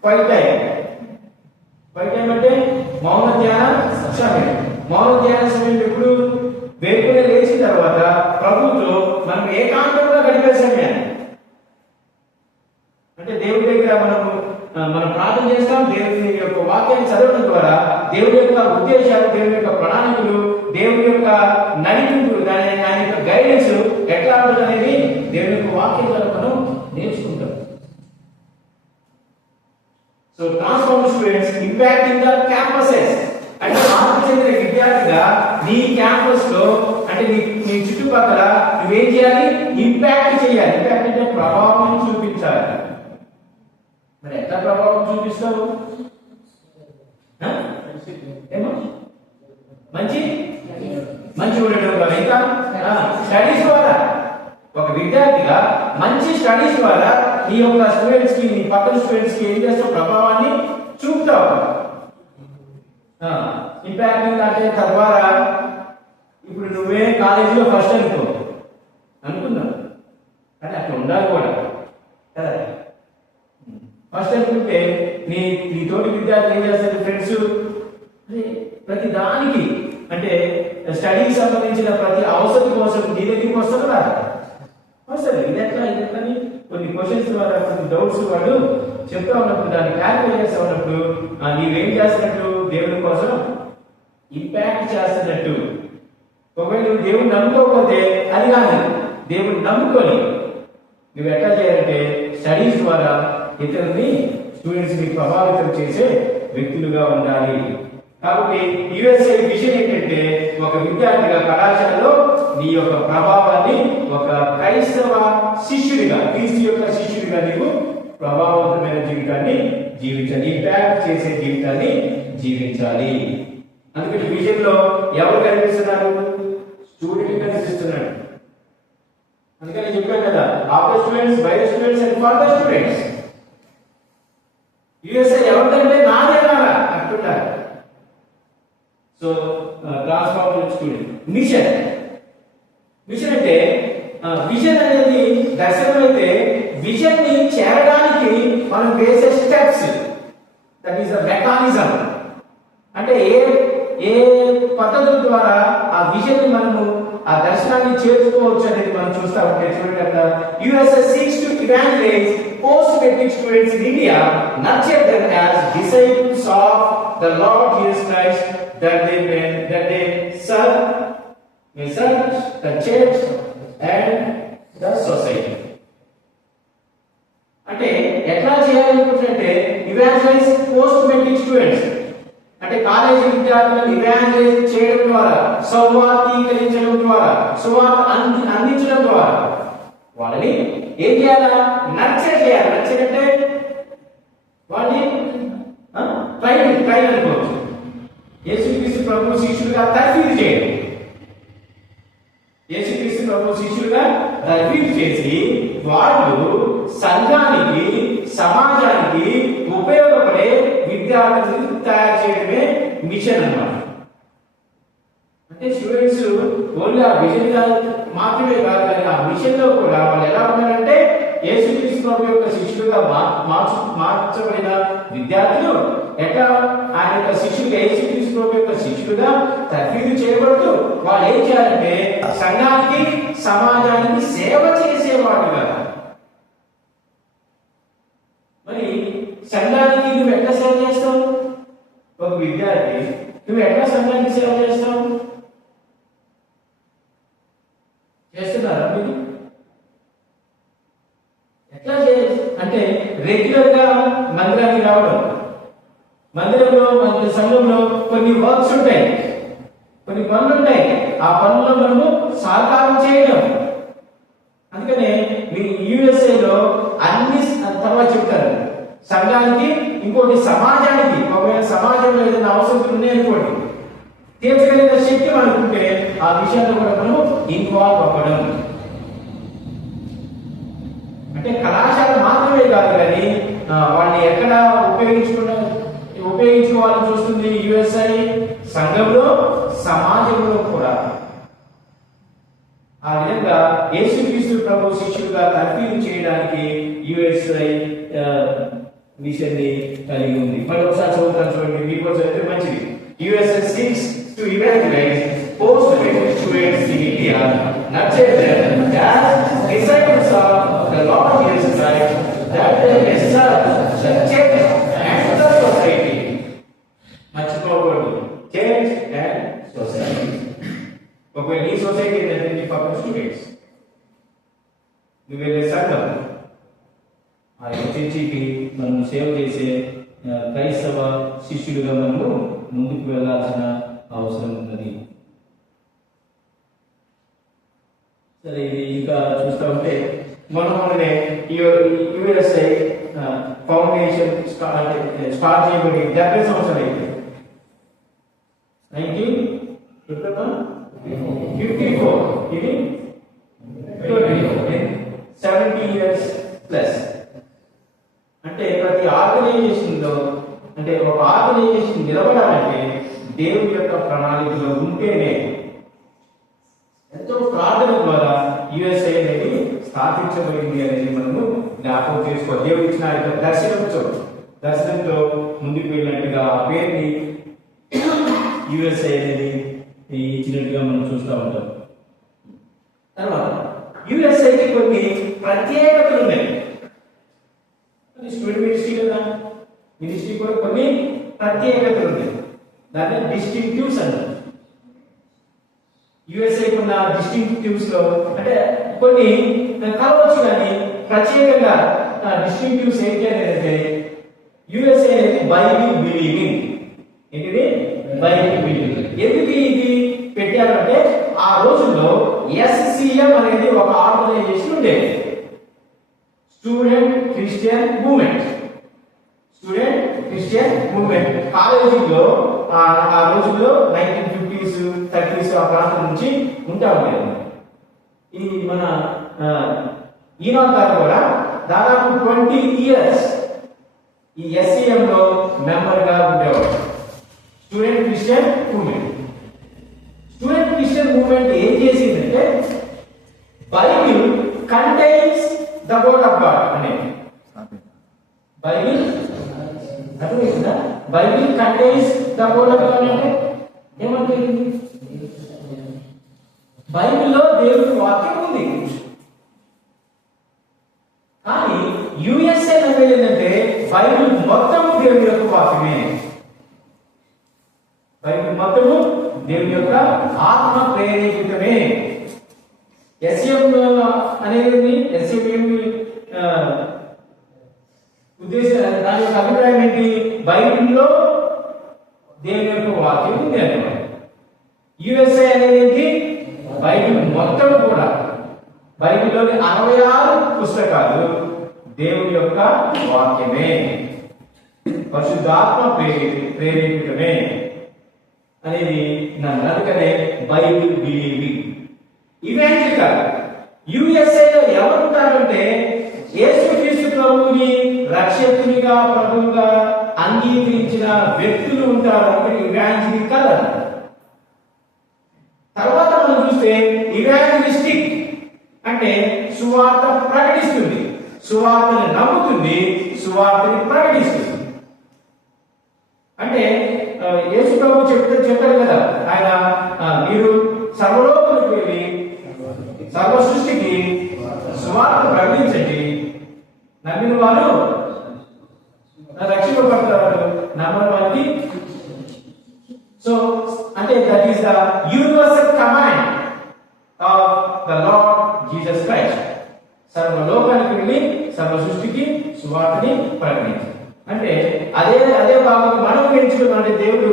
5 times అంటే మౌన ధ్యాన సమయం. మౌన ధ్యాన సమయం ఎప్పుడు? వేకునే లేచిన తర్వాత ప్రభుతో మనం ఏకాంతంగా గడిపే సమయాన్ని. అంటే దేవుడి దగ్గర మనం ప్రార్థన చేస్తాం. దేవుని యొక్క వాక్యాన్ని చదవడం ద్వారా దేవుడి యొక్క ఉద్దేశాలు, దేవుని యొక్క ప్రణాళికలు, దేవుని యొక్క నడిపింపు, ఆయన యొక్క గైడెన్స్ ఎట్లా ఉంటుంది అనేది దేవుని యొక్క వాక్యం ద్వారా మనం నేర్చుకుంటాం. So transform students impacting the campuses అంటే మార్పు చెందిన విద్యార్థిగా నీ క్యాంపస్ లో అంటే నీ చుట్టుపక్కల నువ్వేం చేయాలి? ఇంపాక్ట్ చేయాలి. ఇంపాక్ట్ అంటే ప్రభావం చూపించాలి. మరి ఎంత ప్రభావం చూపిస్తావు? ఏమో మంచి మంచి ఉండడం ద్వారా, ఇంకా స్టడీస్ ద్వారా ఒక విద్యార్థిగా మంచి స్టడీస్ ద్వారా నీ యొక్క స్టూడెంట్స్ కి, నీ పక్కన స్టూడెంట్స్ కి ఏం చేస్తావు, ప్రభావాన్ని చూపుతావు. ఇంపాక్టింగ్ అంటే తద్వారా ఇప్పుడు నువ్వే కాలేజీలో ఫస్ట్ అనుకున్నావు, కానీ అట్లా ఉండాలి కూడా కదా. ఫస్ట్ అనుకుంటే నీ తోటి విద్యార్థులు ఏం చేస్తారు, ఫ్రెండ్స్ ప్రతి దానికి అంటే స్టడీకి సంబంధించిన ప్రతి అవసరం కోసం నీ దగ్గరికి వస్తారు కదా, వస్తారు. ఇది ఎట్లా కొన్ని క్వశ్చన్స్ ద్వారా, కొన్ని డౌట్స్ వాడు చెప్తా ఉన్నప్పుడు, దాన్ని క్లారిఫై చేస్తా ఉన్నప్పుడు నీవేం చేస్తున్నట్టు, దేవుని కోసం ఇంపాక్ట్ చేస్తున్నట్టు. ఒకవేళ నువ్వు దేవుని నమ్ముకోకపోతే అది కాదు, దేవుని నమ్ముకొని నువ్వు ఎట్లా చేయాలంటే స్టడీస్ ద్వారా ఇతరుల్ని, స్టూడెంట్స్ ని ప్రభావితం చేసే వ్యక్తులుగా ఉండాలి. కాబట్టి యుఎస్ఏ విజన్ ఏంటంటే ఒక విద్యార్థిగా కళాశాలలో నీ యొక్క ప్రభావాన్ని ఒక క్రైస్తవ శిష్యుడిగా, క్రీస్తు యొక్క శిష్యుడిగా నీవు ప్రభావవంతమైన జీవితాన్ని జీవించాలి, ఇంపాక్ట్ చేసే జీవితాన్ని జీవించాలి. అందుకని విజన్ లో ఎవరు కనిపిస్తున్నారు, స్టూడెంట్ కనిపిస్తున్నాడు. అందుకని చెప్పాను కదా, of the students, by the students and for the students. USA ఎవరికంటే నాదే నారా అంటున్నారు. సో ట్రాన్స్ఫార్మర్ స్టూడెంట్ మిషన్ అంటే విజన్ అనేది దర్శనం అయితే, విజన్ ని చేరడానికి మనం వేసే steps, that is the mechanism. అంటే ఏ పద్ధతుల ద్వారా ఆ విజన్ ని మనము, ఆ దర్శనాన్ని చేర్చుకోవచ్చు అనేది మనం చూస్తా ఉంటే చూడండి అక్కడ. USA seeks to evangelize post-matric students in India, nurture them as disciples of the Lord Jesus Christ, that they serve the church and the society. అంటే ఎట్లా చేయాలనుకుంటుంటే ఇవాంజలైజ్ పోస్ట్ మెట్రిక్ స్టూడెంట్స్ అంటే కాలేజీ విద్యార్థులను ఇవాంజలైజ్ చేయడం ద్వారా, సంవాదీకరించడం ద్వారా, సువార్త అందించడం ద్వారా వాళ్ళని ఏం చేయాలా, నర్చర్ చేయాలి. నర్చర్ అంటే వాళ్ళని ట్రైన్ అనుకోవచ్చు. యేసుక్రీస్తు ప్రభు శిష్యులుగా తర్ఫీదు చేయడం, యేసుక్రీస్తు ప్రభు శిష్యులుగా తర్ఫీదు చేసి వాళ్ళు సంఘానికి, సమాజానికి ఉపయోగపడే విద్యార్థులను తయారు చేయడమే మిషన్ అన్నమాట. అంటే స్టూడెంట్స్ ఓన్లీ ఆ విజన్ మాత్రమే కాదు, కానీ ఆ మిషన్ లో కూడా వాళ్ళు ఎలా ఉన్నారంటే యేసుక్రీస్తు ప్రభు యొక్క శిష్యులుగా మార్చబడిన విద్యార్థులు ఎట్లా ఆయన యొక్క శిష్యులుగా, యేసుక్రీస్తు ప్రభు యొక్క శిష్యులుగా తర్ఫీదు చేయబడుతూ వాళ్ళు ఏం చేయాలంటే సంఘానికి, సమాజానికి సేవ చేసేవాడుగా. మరి సంఘానికి నువ్వు ఎట్లా సేవ చేస్తావు, ఒక విద్యార్థి నువ్వు ఎట్లా సంఘానికి సేవ చేస్తావు, చేస్తున్నారా మీరు? ఎట్లా అంటే రెగ్యులర్ గా మందిరానికి రావడం, మందిరంలో, సంఘంలో కొన్ని వర్క్స్ ఉంటాయి, కొన్ని పనులు ఉంటాయి, ఆ పనుల్లో మనము సహకారం చేయడం. అందుకనే మీ యుఎస్ఏలో అన్ని తర్వాత చెప్తారు సంఘానికి, ఇంకోటి సమాజానికి. ఒకవేళ సమాజంలో ఏదైనా అవసరం ఉన్నాయనుకోండి, తీర్చగలిగిన శక్తి అనుకుంటే ఆ విషయాల్లో కూడా మనము ఇన్వాల్వ్ అవ్వడం. అంటే కళాశాల మాత్రమే కాదు, కానీ వాళ్ళని ఎక్కడ ఉపయోగించుకోవాలని చూస్తుంది యుఎస్ఐ, సంఘంలో, సమాజంలో కూడా. ఆ విధంగా యేసుక్రీస్తు ప్రభు శిష్యులుగా తర్ఫీదు చేయడానికి యుఎస్ఐ మిషన్ ని కలిగి ఉంది. మరి ఒకసారి చదువుతాను చూడండి, మీకోసం అయితే మంచిది. USA seeks to evangelize post-matric students in India, nurture them as disciples of the Lord Jesus Christ, that they may serve the church and the society. మర్చిపోకూడదు, చర్చ్ అండ్ సొసైటీ. ఒకవేళ ఈ సొసైటీ ఏంటంటే నీ పక్కన స్టూడెంట్స్, నువ్వు వెళ్ళే సంఘం, ఆ చర్చికి మనం సేవ చేసే క్రైస్తవ శిష్యులుగా మనము ముందుకు వెళ్లాల్సిన అవసరం ఉన్నది. సరే, ఇది ఇంకా చూస్తా ఉంటే మననే యుఎస్ఐ ఫౌండేషన్ స్టార్ట్ చేయబడి 70 సంవత్సరాలు అయితే 19 54, ఇది 24, 70 ఇయర్స్ ప్లస్. అంటే ప్రతి ఆర్గనైజేషన్లో, అంటే ఒక ఆర్గనైజేషన్ నిలబడాలంటే దేవుడి యొక్క ప్రణాళికలో ఉంటేనే. ఎంతో ప్రార్థన ద్వారా యుఎస్ఏ అనేది స్థాపించబడింది అనేది మనము జ్ఞాపకం చేసుకోవాలి. దేవుడు ఇచ్చిన యొక్క దర్శనంతో ముందుకు వెళ్ళినట్టుగా ఆ పేరుని యుఎస్ఏ అనేది ఇచ్చినట్టుగా మనం చూస్తూ ఉంటాం. తర్వాత యుఎస్ఏకి కొన్ని ప్రత్యేకతలు ఉన్నాయి. స్టూడెంట్ మినిస్ట్రీ కదా, మినిస్ట్రీ కూడా కొన్ని ప్రత్యేకతలు ఉన్నాయి. దాన్ని డిస్టింక్టివ్స్ అంటారు. యుఎస్ఏ ఉన్న డిస్టింక్టివ్స్ లో అంటే కొన్ని కలవచ్చు, కానీ ప్రత్యేకంగా డిస్టింక్టివ్స్ ఏంటి అనేది యుఎస్ఏ అనేది బైబిల్ బిలీవింగ్. ఏంటిది? Bible believing. ఎందుకు ఇది పెట్టారంటే ఆ రోజుల్లో ఎస్సిఎం అనేది ఒక ఆర్గనైజేషన్ ఉండేది, student Christian movement. Student Christian movement కాలేజీలో ఆ రోజుల్లో 1950s 30s ఆ ప్రాంతం నుంచి ఉంటా ఉండేది. ఈ మన ఈనాడు గారు కూడా దాదాపు 20 years ఈ ఎస్సిఎం లో మెంబర్ గా ఉండేవాడు. Student Christian movement. Student Christian movement ఏం చేసిందంటే Bible contains the word of God అనేది. బైబిల్ అర్థమైందా? Bible contains the word of God అంటే ఏమంటే బైబిల్లో దేవుని వాక్యం ఉంది. కానీ యుఎస్ఏ అనేది ఏంటంటే బైబిల్ మొత్తం దేవుని యొక్క వాక్యమే. బైబిల్ మొత్తము దేవుని యొక్క ఆత్మ ప్రేరేపితమే. ఎస్ఎం అనేది ఎస్ఎం ఉద్దేశం, దాని యొక్క అభిప్రాయం ఏంటి? బైబిల్లో దేవుని యొక్క వాక్యం ఉంది అన్నమాట. యుఎస్ఏ అనేది ఏంటి? బైబిల్ మొత్తం కూడా, బైబిల్లోని 66 పుస్తకాలు దేవుని యొక్క వాక్యమే, పరిశుద్ధాత్మ ప్రేరేపితమే అనేది నన్ను. అందుకనే బైబిల్ బిలీవింగ్. ఇవాంజలికల్ యుఎస్ఏలో ఎవరుంటారంటే యేసుక్రీస్తు ప్రభువుని రక్షకునిగా ప్రభువుగా అంగీకరించిన వ్యక్తులు ఉంటారు. అంటే ఇవాంజలికల్. తర్వాత మనం చూస్తే ఇవాంజలిస్టిక్ అంటే సువార్త ప్రకటిస్తుంది, సువార్తని నమ్ముతుంది, సువార్తని ప్రకటిస్తుంది. అంటే యేసు ప్రభు చెప్తారు కదా, ఆయన మీరు సర్వలోకానికి వెళ్ళి సర్వ సృష్టికి సువార్త ప్రకటించండి, నమ్మిన వారు రక్షింపబడతారు, నమ్మని వారికి. సో అంటే that is the universal command of the Lord Jesus Christ. సర్వలోకానికి వెళ్ళి సర్వ సృష్టికి సువార్తని ప్రకటించారు. అంటే అదే భాగంగా మనం ఎంచుకున్నాం. అంటే దేవుడు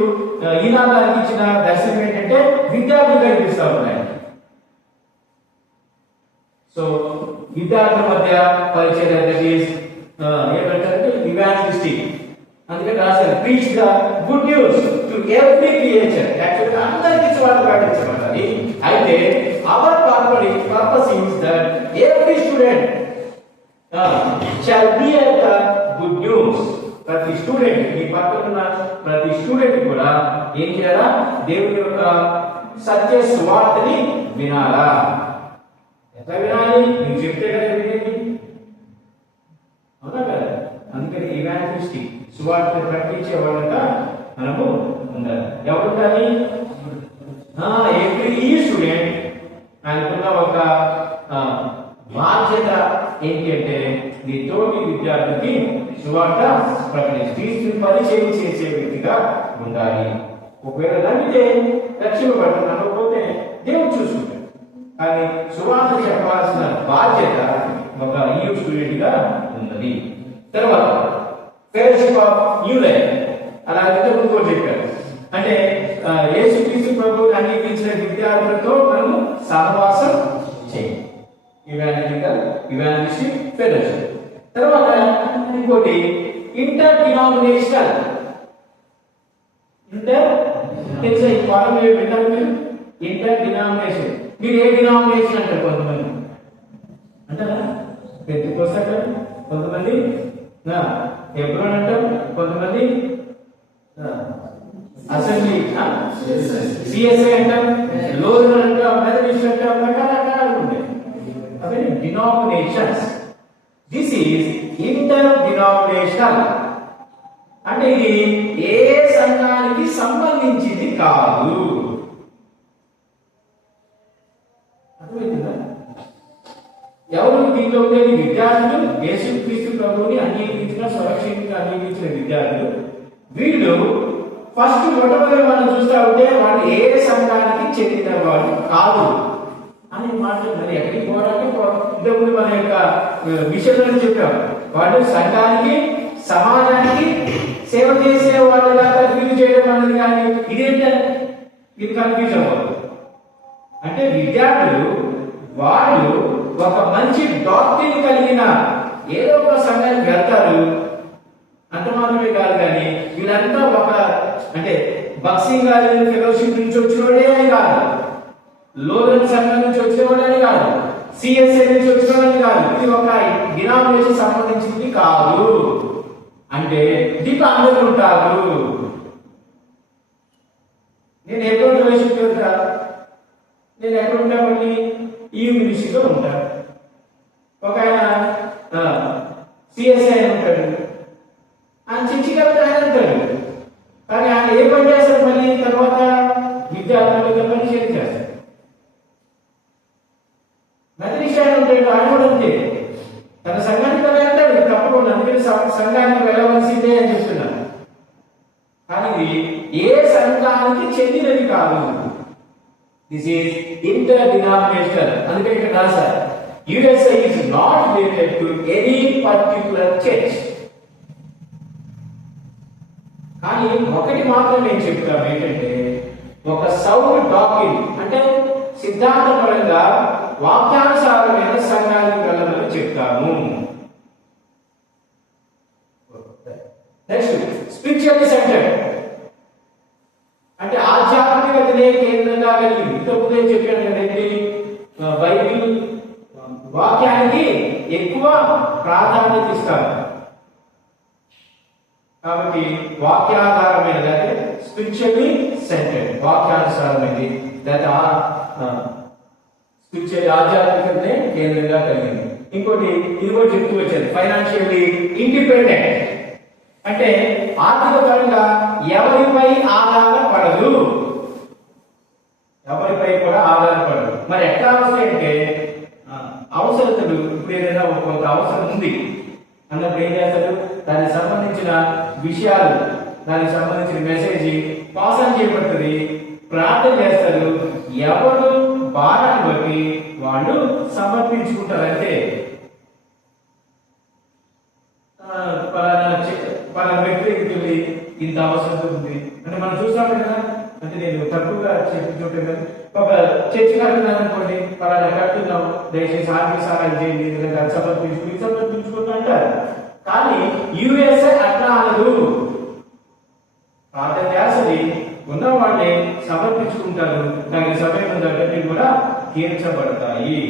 ఈనాదానికి ఇచ్చిన దర్శనం ఏంటంటే విద్యార్థులు కనిపిస్తా ఉన్నాయి. సో విద్యార్థుల మధ్య పరిచయం ఏమంటారంటే ఇవాంజలిస్టిక్. అందుకని రాశారు preach the good news to every creature. Actually అందరికీ సువార్త ప్రకటించబడాలి. అయితే our purpose is that every student shall hear the good news. ప్రతి స్టూడెంట్, ఈ పక్కన ఉన్న ప్రతి స్టూడెంట్ కూడా ఏం చేయాలా? దేవుని యొక్క సత్య సువార్తని వినాలా. ఎట్లా వినాలి? నేను చెప్తే కదా వినేది, అవునా కదా? అందుకని ఇవాంజలిస్టిక్ సువార్తను ప్రకటించే వాళ్ళగా మనము ఉండాలి. ఎవరు ఉండాలి? ఎవ్రీ స్టూడెంట్ ఆయనకున్న ఒక బాధ్యత ఏంటి అంటే నీ తోటి విద్యార్థికి సువార్త ప్రకటించి పరిచయం చేసే వ్యక్తిగా ఉండాలి. ఒకవేళ నమ్మితే రక్షింపబడతాడు, నమ్మకపోతే దేవుడు చూసుకుంటాడు. కానీ సువార్త చెప్పాల్సిన బాధ్యత ఒక న్యూ స్టూడెంట్ గా ఉన్నది. తర్వాత ఫెలోషిప్ ఆఫ్ న్యూ లైఫ్. అలాగే ఇంతకు చెప్పారు, అంటే యేసుక్రీస్తు ప్రభువుని అంగీకరించిన విద్యార్థులతో మనము సహవాసం చేయాలి. Evangelistic fellowship. తర్వాత ఇంకోటి ఇంటర్ డినామినేషనల్. తెలుసా ఈ పదం విన్నాను మీరు? Inter denomination. మీరు ఏ డినామినేషన్ అంటారు? కొంతమంది అంటారా పెద్దకోస్త అంటారు, కొంతమంది ఎబ్రోన్ అంటారు, కొంతమంది అసెంబ్లీ సిఎస్ఐ అంటాం, లోదర్ అంటాం, మెథడిస్ట్ అంటాం, రకరకాలు ఉంటాయి. అవన్నీ denominations. This is inter denominational. అంటే ఇది ఏ సంఘానికి సంబంధించింది కాదు. అర్థమవుతుందా? ఎవరు దీంట్లో ఉండేది? విద్యార్థులు, యేసుక్రీస్తు ప్రభువుని అంగీకరించిన, సురక్షితంగా అంగీకరించిన విద్యార్థులు. వీళ్ళు ఫస్ట్ మొట్టమొదటి మనం చూస్తా ఉంటే వాళ్ళు ఏ సంఘానికి చెందిన వాళ్ళు కాదు అని మాట్లాడుతున్నారు. ఎక్కడికి పోవడానికి ఇంతకుముందు మన యొక్క విషయంలో చెప్పాం. వాళ్ళు సంఘానికి, సమాజానికి సేవ చేసే వాళ్ళుగా తరఫీదు చేయడం అన్నది. కానీ ఇదేంటంటే ఇది కన్ఫ్యూజ్ అవ్వదు. అంటే విద్యార్థులు వాళ్ళు ఒక మంచి డాక్టరీని కలిగిన ఏదో ఒక సంఘానికి వెళ్తారు, అంత మాత్రమే కాదు. కానీ వీళ్ళంతా ఒక అంటే బక్సింగ్ ఫెలోషిప్ నుంచి వచ్చినోడే అని కాదు, లోదన్ సంఘం నుంచి వచ్చినోడని కాదు, సిఎస్ఐ నుంచి వచ్చినోడని కాదు. ఇది ఒక డినామినేషన్ సంబంధించింది కాదు. అంటే దీంట్లో అందరూ ఉంటారు. నేను ఎప్పుడు ఫెలోషిప్ వెళ్తా, నేను ఎక్కడ ఉంటామని ఈ మినిస్ట్రీలో ఉంటాను. ఒక ఆయన సిఎస్ఐ అని ఉంటాడు, ఆయన చర్చికి వెళ్తే ఆయన అంటాడు. కానీ ఆయన ఏ పని చేస్తాడు? మళ్ళీ తర్వాత విద్యార్థులతో పని చేస్తాడు. మెథడిస్ట్ ఆయన ఉంటాడు, ఆయన కూడా అంతే. తన సంఘానికి వెళ్తాడు తప్పకుండా, అందుకని సంఘానికి వెళ్ళవలసిందే అని చెప్తున్నాను. కానీ ఏ సంఘానికి చెందినది కాదు. This is inter denominational. అందుకని ఇక్కడ రాశారు, USA is not related to any particular church. కానీ ఒకటి మాత్రం నేను చెప్తాను ఏంటంటే, ఒక సౌండ్ డాక్ట్రిన్ అంటే సిద్ధాంతపరంగా వాక్యానుసారమైన సంఘానికి వెళ్ళమని చెప్తాము. నెక్స్ట్ స్పిరిచువల్లీ సెంటర్డ్ అంటే ఆధ్యాత్మికతనే కేంద్రంగా కలిగింది. ఇంతకుముందే చెప్పాను కదండి, బైబిల్ వాక్యానికి ఎక్కువ ప్రాధాన్యత ఇస్తారు. కాబట్టి వాక్యాధారమైనది అంటే స్పిరిచువల్లీ సెంటర్డ్, వాక్యానుసారమైనది. స్పిరిచువల్ ఆధ్యాత్మికతనే కేంద్రంగా కలిగింది. ఇంకోటి ఇది కూడా చెప్తూ వచ్చారు, ఫైనాన్షియల్లీ ఇండిపెండెంట్ అంటే ఆర్థిక పరంగా ఎవరిపై ఆధారపడదు, ఎవరిపై కూడా ఆధారపడదు. మరి ఎట్లా వస్తాయంటే అవసరతలు, ఇప్పుడు ఏదైనా కొంత అవసరం ఉంది అన్నప్పుడు ఏం చేస్తారు, దానికి సంబంధించిన విషయాలు, దానికి సంబంధించిన మెసేజ్ పాస్ ఆన్ చేయబడుతుంది, ప్రార్థన చేస్తారు. ఎవరు భారాన్ని బట్టి వాళ్ళు సమర్పించుకుంటారు. అంటే పలానా వ్యక్తికి ఇంత అవసరం ఉంది అంటే మనం చూస్తాం కదా. అంటే నేను తక్కువగా చెప్తుంటాను కదా, ఒక చర్చి కడుతున్నాను అనుకోండి, పలానా కడుతున్నాం, దయచేసి ఆర్థిక సహాయం చేయండి, సమర్పించుకుంటూ అంటారు. కానీ యుఎస్ఏ అట్లా అనదు. ప్రార్థన చేసి ఉన్న వాళ్ళే సమర్పించుకుంటారు. దానికి సమయం తగ్గట్టు కూడా తీర్చబడతాయి.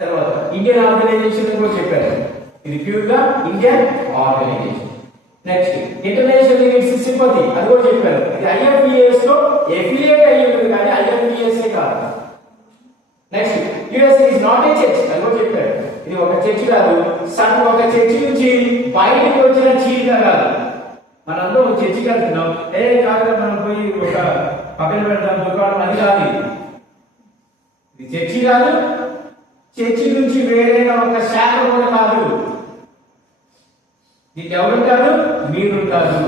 తర్వాత ఇండియన్ ఆర్గనైజేషన్ కూడా చెప్పారు, ఇది ప్యూర్ గా Indian organisation. Next international units sympathy, అది కూడా చెప్పారు. ఇది ఐఎఫ్ఈఎస్ లో ఎఫిలియేట్ అయ్యింది కానీ ఐఎఫ్ఈఎస్ కాదు. Next USA is not a church, అది కూడా చెప్పారు. ఇది ఒక చర్చ్ కాదు, ఒక చర్చ్ నుంచి బయటకు వచ్చిన చీలిక కాదు. మనందరం ఒక చర్చికి వెళ్తున్నాం, కాదు మనం పోయి ఒక పక్కన పెడతాం దుకాణం, అది కాదు. ఇది చర్చి కాదు, చర్చి నుంచి వేరైన ఒక శాఖ కూడా కాదు. నీకు ఎవరుంటారు? మీరుంటారు,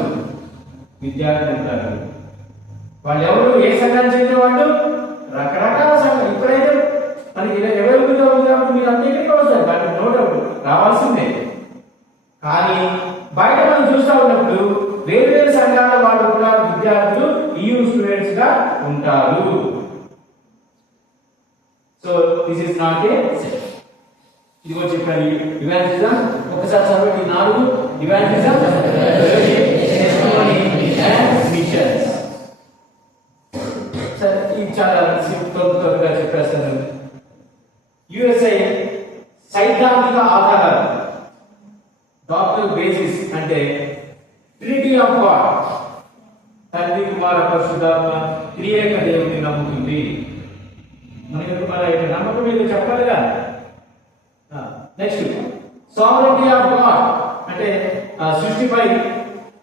విద్యార్థులు ఉంటారు. వాళ్ళు ఎవరు? ఏ సంఘానికి చెందిన వాళ్ళు? రకరకాల సంఘం. ఇప్పుడైతే మనకి ఎవరు ఉన్నప్పుడు మీరు అందరికీ వస్తారు, దానికి నో డౌట్ రావాల్సిందే. కానీ బయట మనం చూస్తూ ఉన్నప్పుడు వేరు వేరు సంఘాల వాళ్ళు కూడా విద్యార్థులు EU స్టూడెంట్స్ గా ఉంటారు. So this is not a ఇది కూడా చెప్పాను. ఇవాంజలిజం ఒకసారి చదవండి, 4 ఇవాంజలిజం, మిషన్స్. చాలా త్వరగా చెప్పేస్తాను. యుఎస్ఐ సైద్ధాంతిక ఆధారాలు, డాక్టర్ బేసిస్ అంటే ట్రినిటీ ఆఫ్ గాడ్, తండ్రి కుమార పరిశుద్ధాత్మ త్రియేక దేవుని నమ్ముతుంది. మనకి మన యొక్క నమ్మకం మీద చెప్పాలిగా. నెక్స్ట్ సావరెంటీ ఆఫ్ గాడ్ అంటే సృష్టిపై,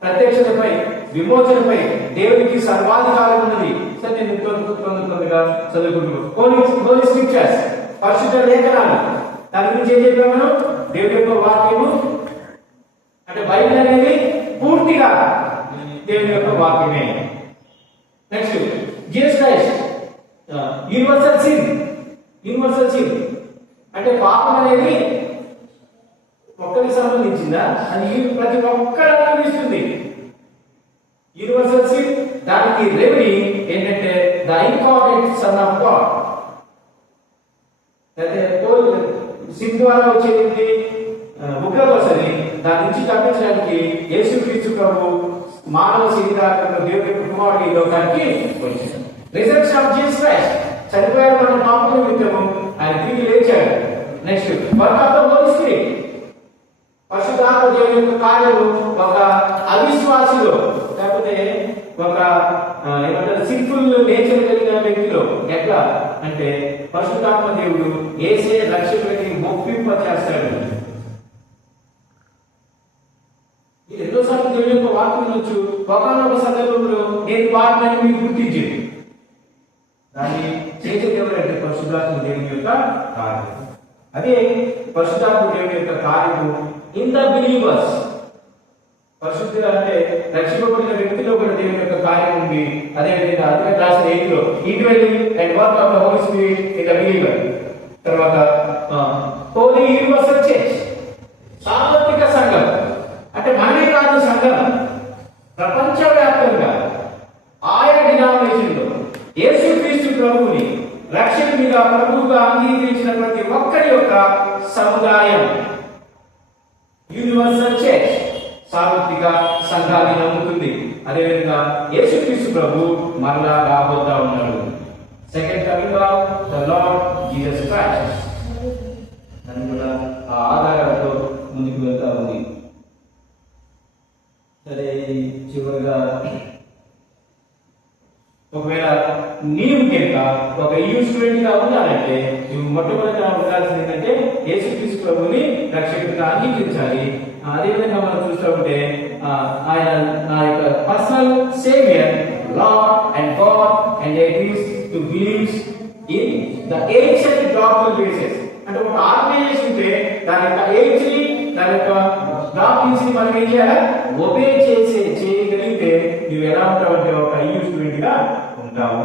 ప్రత్యక్షతపై, విమోచనపై దేవునికి సర్వాధికారం ఉన్నది. సరే, నేను తొందరగా చదువుకుంటున్నాను. హోలీ స్క్రిప్చర్స్, పరిశుద్ధ లేఖనాలు, దాని గురించి ఏం చెప్పాము మనం? దేవుడి యొక్క వాక్యము అంటే బైబిల్ అనేది పూర్తిగా దేవుని యొక్క వాక్యమే. Next Jesus Christ, universal sin అంటే పాపం అనేది ఒక్కరికి సంబంధించిందా? అది ప్రతి ఒక్కరు అనుభవిస్తుంది. యూనివర్సల్ సిన్, దానికి రెమెడీ ఏంటంటే the incarnate son of God. అయితే సిన్ ద్వారా వచ్చేది ఉగ్రవసని, దాని నుంచి తప్పించడానికి యేసుక్రీస్తు ప్రభు మానవ శరీరాలను దేవుని కుమారుడు ఈ లోకానికి వచ్చాడు. రిజరెక్షన్ ఆఫ్ జీసస్ క్రైస్ట్, చనిపోయాడు మన పాపం నిమిత్తము, ఆయన తిరిగి లేచాడు. Next work of the Holi spirit, పరిశుద్ధాత్మ దేవుని యొక్క కార్యము ఒక అవిశ్వాసిలో లేకపోతే ఒక ఏమంటారు సింపుల్ నేచర్ కలిగిన వ్యక్తిలో ఎట్లా అంటే పరిశుద్ధాత్మ దేవుడు యేసే రక్షకుడిని ఒప్పింప చేస్తాడు. ఎన్నోసార్లు దేవుని యొక్క వాక్యం వినొచ్చు. ఒకనొక సందర్భంలో నేను వాక్యాన్ని మీకు గుర్తించింది. దాన్ని చేసేది ఎవరంటే పరిశుద్ధాత్మ దేవుని యొక్క కార్యం. అదే పరిశుద్ధాత్మ దేవుని యొక్క కార్యము ఇన్ ద బిలీవర్స్. పరిశుద్ధులు అంటే రక్షింపబడిన వ్యక్తిలో కూడా దేవుని యొక్క కార్యం ఉంది. అదేవిధంగా అందుకే రాసిన 8లో individual and work of the Holi Spirit in the believer. తర్వాత హోలీ యూనివర్సల్ చర్చ్, సార్వత్రిక సంఘం అంటే మనమే కాదు, సంఘం ప్రపంచవ్యాప్తంగా ఆయా డినామినేషన్లో యేసుక్రీస్తు ప్రభువుని రక్షకునిగా ప్రభువుగా అంగీకరించిన ప్రతి ఒక్కరి యొక్క సముదాయం యూనివర్సల్ చర్చ్, సార్వత్రిక సంఘాన్ని నమ్ముతుంది. అదేవిధంగా యేసుక్రీస్తు ప్రభు మరలా రాబోతా ఉన్నాడు. Second coming of the Lord Jesus Christ అని కూడా ఆ ఆధారాలతో ముందుకు వెళ్తా ఉంది. సరే, చివరిగా ఒకవేళ నీవు కనుక ఒక స్టూడెంట్ గా ఉండాలంటే నువ్వు మొట్టమొదటిగా ఉండాల్సింది ఏంటంటే యేసుక్రీస్తు ప్రభువుని రక్షకుడిగా అంగీకరించాలి. అదేవిధంగా మనం చూస్తూ ఉంటే ఆయన నా యొక్క personal saviour, lord and God and it is to believe in the ancient doctrinal basis. అంటే ఒక ఆర్గనైజేషన్ ఉంటే దాని యొక్క ఏజ్ని, దాని యొక్క డాక్ట్రిన్స్ ని మనం ఏం చేయాలి? ఒబే చేయగలిగితే నువ్వు ఎలా ఉంటావు అంటే ఒక స్టూడెంట్ గా ఉంటావు.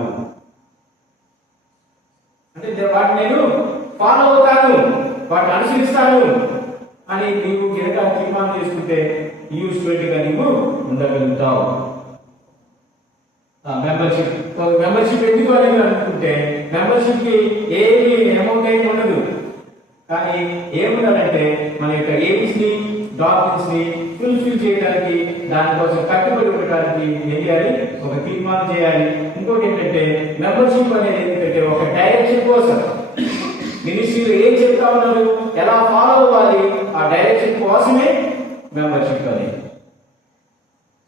అంటే వాటిని నేను ఫాలో అవుతాను, వాటిని అనుసరిస్తాను అని నీవు కనుక తీర్మానం చేసుకుంటే స్టూడెంట్ గా నీవు ఉండగలుగుతావు. మెంబర్షిప్ ఎందుకు అనేది అనుకుంటే మెంబర్షిప్ కి ఏమి అమౌంట్ అయితే ఉండదు. కానీ ఏముండాలంటే మన యొక్క ఎయిమ్స్ ని, డాక్యుమెంట్స్ ని ఫుల్ఫిల్ చేయడానికి, దానికోసం కట్టుబడి ఉండడానికి ఏం చేయాలి? ఒక తీర్మానం చేయాలి. ఇంకోటి ఏంటంటే మెంబర్షిప్ అనేది ఏంటంటే ఒక డైరెక్షన్ కోసం, మినిస్ట్రీలో ఏం చెప్తా ఉన్నారు, ఎలా ఫాలో అవ్వాలి, ఆ డైరెక్షన్ కోసమే మెంబర్షిప్ అనేది.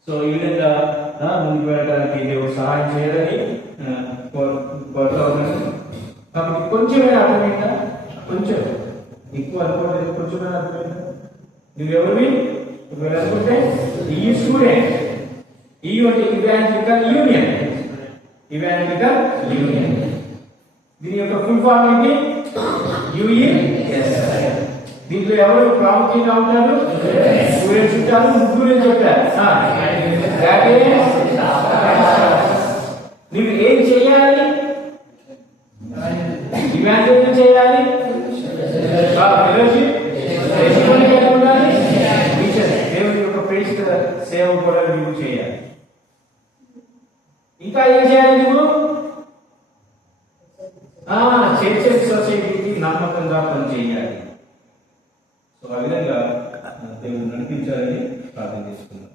సో ఈ విధంగా ముందుకు వెళ్ళడానికి దేవుడు సహాయం చేయాలని కోరుతా ఉన్నాను. కాబట్టి కొంచెమైనా అర్థమైందా? కొంచెం ఎక్కువ అనుకోలేదు, కొంచెమైనా అర్థమైందా? నువ్వెవరివి అనుకుంటే ఈ స్టూడెంట్, ఈ అంటే ఇవాంజలికల్ యూనియన్, ఇవాంజలికల్ యూనియన్. దీని యొక్క ఫుల్ ఫామ్ ఏంటి? యుఈఎస్ఐ. దీంట్లో ఎవరు ప్రాముఖ్యంగా ఉంటారు? స్టూడెంట్స్ ఉంటారు. ముగ్గురు చెప్పారు. నువ్వు ఏం చేయాలి? ఇవాంజలిజం చేయాలి, దేవుని యొక్క ప్రేషిత సేవ కూడా నువ్వు చేయాలి. ఇంకా ఏం చేయాలి? నువ్వు చర్చ్ సొసైటీకి నమ్మకంగా పనిచేయాలి. సో ఆ విధంగా దేవుడు నడిపించాలని ప్రార్థన చేసుకున్నాం.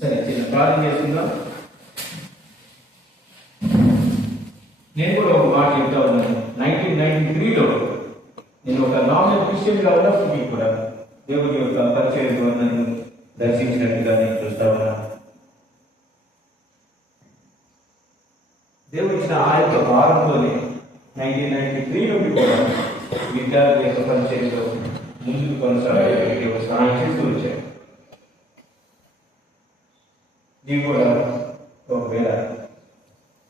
సరే, చిన్న ప్రార్థన చేస్తున్నాం. నేను కూడా ఒక మాట చెప్తా ఉన్నాను. 1993లో నేను ఒక నామినల్ క్రిస్టియన్గా ఉన్నప్పటికీ కూడా దేవుని యొక్క పరిచయం నన్ను దర్శించినట్టుగా నేను చూస్తా ఉన్నాను. దేవుడు ఇచ్చిన ఆ యొక్క భారంతోనే 1993 నుండి కూడా విద్యార్థి యొక్క పరిచయంలో ముందుకు కొనసాగడానికి ఒక సహాయం చేస్తూ వచ్చాను. నీవు కూడా ఒకవేళ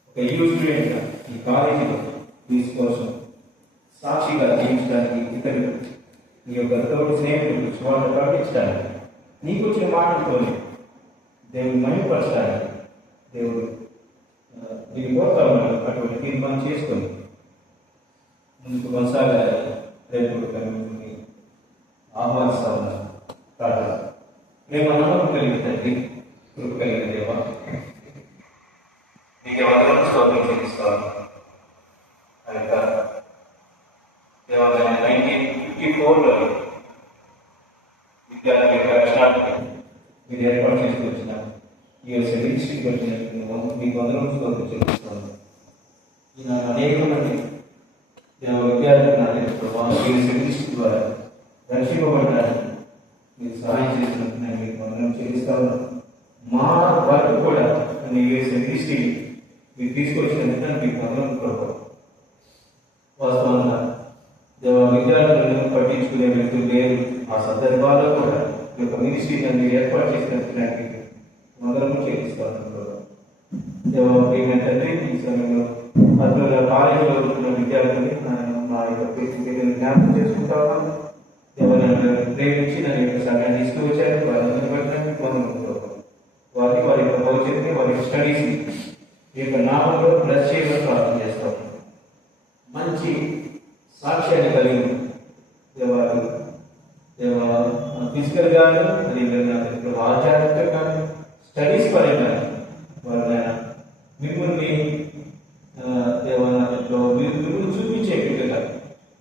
ఒక యూత్ స్టూడెంట్గా ఈ కాలేజీలో తీసుకోసం సాక్షిగా జీవించడానికి, ఇతరులు నీ యొక్క తోటి స్నేహితులు వాళ్ళని ప్రకటించడానికి, నీకు వచ్చిన మాటలతోనే దేవుడు మహిమపరచడానికి దేవుడు నేను కోరుతా ఉన్నాను. అటువంటి తీర్మానం చేసుకొని ముందుకు కొనసాగాలి. రేపు మిమ్మల్ని ఆహ్వానిస్తా ఉన్నాను. ప్రార్థన. మేము నమ్మకం కలిగిన తండ్రి, కృప కలిగిన దేవా, మీకు ఎవరైనా స్తోత్రం చెల్లిస్తాను. కనుక దేవాలయం 1954లో విద్యార్థి యొక్క రక్షణానికి మీరు ఏర్పాటు చేసి వచ్చిన ఈ యొక్క డిస్ట్రిక్ట్ వచ్చినట్టు మీకు వందరం స్తోత్రం చెల్లిస్తాను. ఈయన అనేక మంది విద్యార్థులు డిస్ట్రిక్ట్ ద్వారా రక్షింపబడడానికి మీరు సహాయం చేసినట్టు మీకు వందరం చెల్లిస్తా ఉన్నాను. మా వరకు కూడా దృష్టి మీరు తీసుకొచ్చినందుకు మీకు వందరం ప్రభావం. వాస్తవంగా విద్యార్థులను పట్టించుకునే వ్యక్తులు లేరు. ఆ సందర్భాల్లో కూడా ఈ యొక్క మినిస్ట్రీని మీరు ఏర్పాటు చేసినందుకు వందరము చేయిస్తాను. ఏమంటే ఈ సమయంలో అతను కాలేజీలో ఉంటున్న విద్యార్థులు మా యొక్క పరిస్థితిని జ్ఞాపకం చేసుకుంటా ఉన్నాను. ఎవరైనా ప్రేమించి నన్ను యొక్క సమయాన్ని తీసుకువచ్చారు. వారిని పెట్టడానికి వందరము. వారి యొక్క భవిష్యత్తుని, వారి యొక్క స్టడీస్ని ఈ యొక్క నామంలో ప్లస్ చేయమని ప్రార్థన చేస్తాం. మంచి సాక్ష్యాన్ని కలిగి వారు ఫిజికల్ గాను, అదేవిధంగా ఆధ్యాత్మిక కానీ, స్టడీస్ పరంగా వారు మిమ్మల్ని మీరు చూపించే విధంగా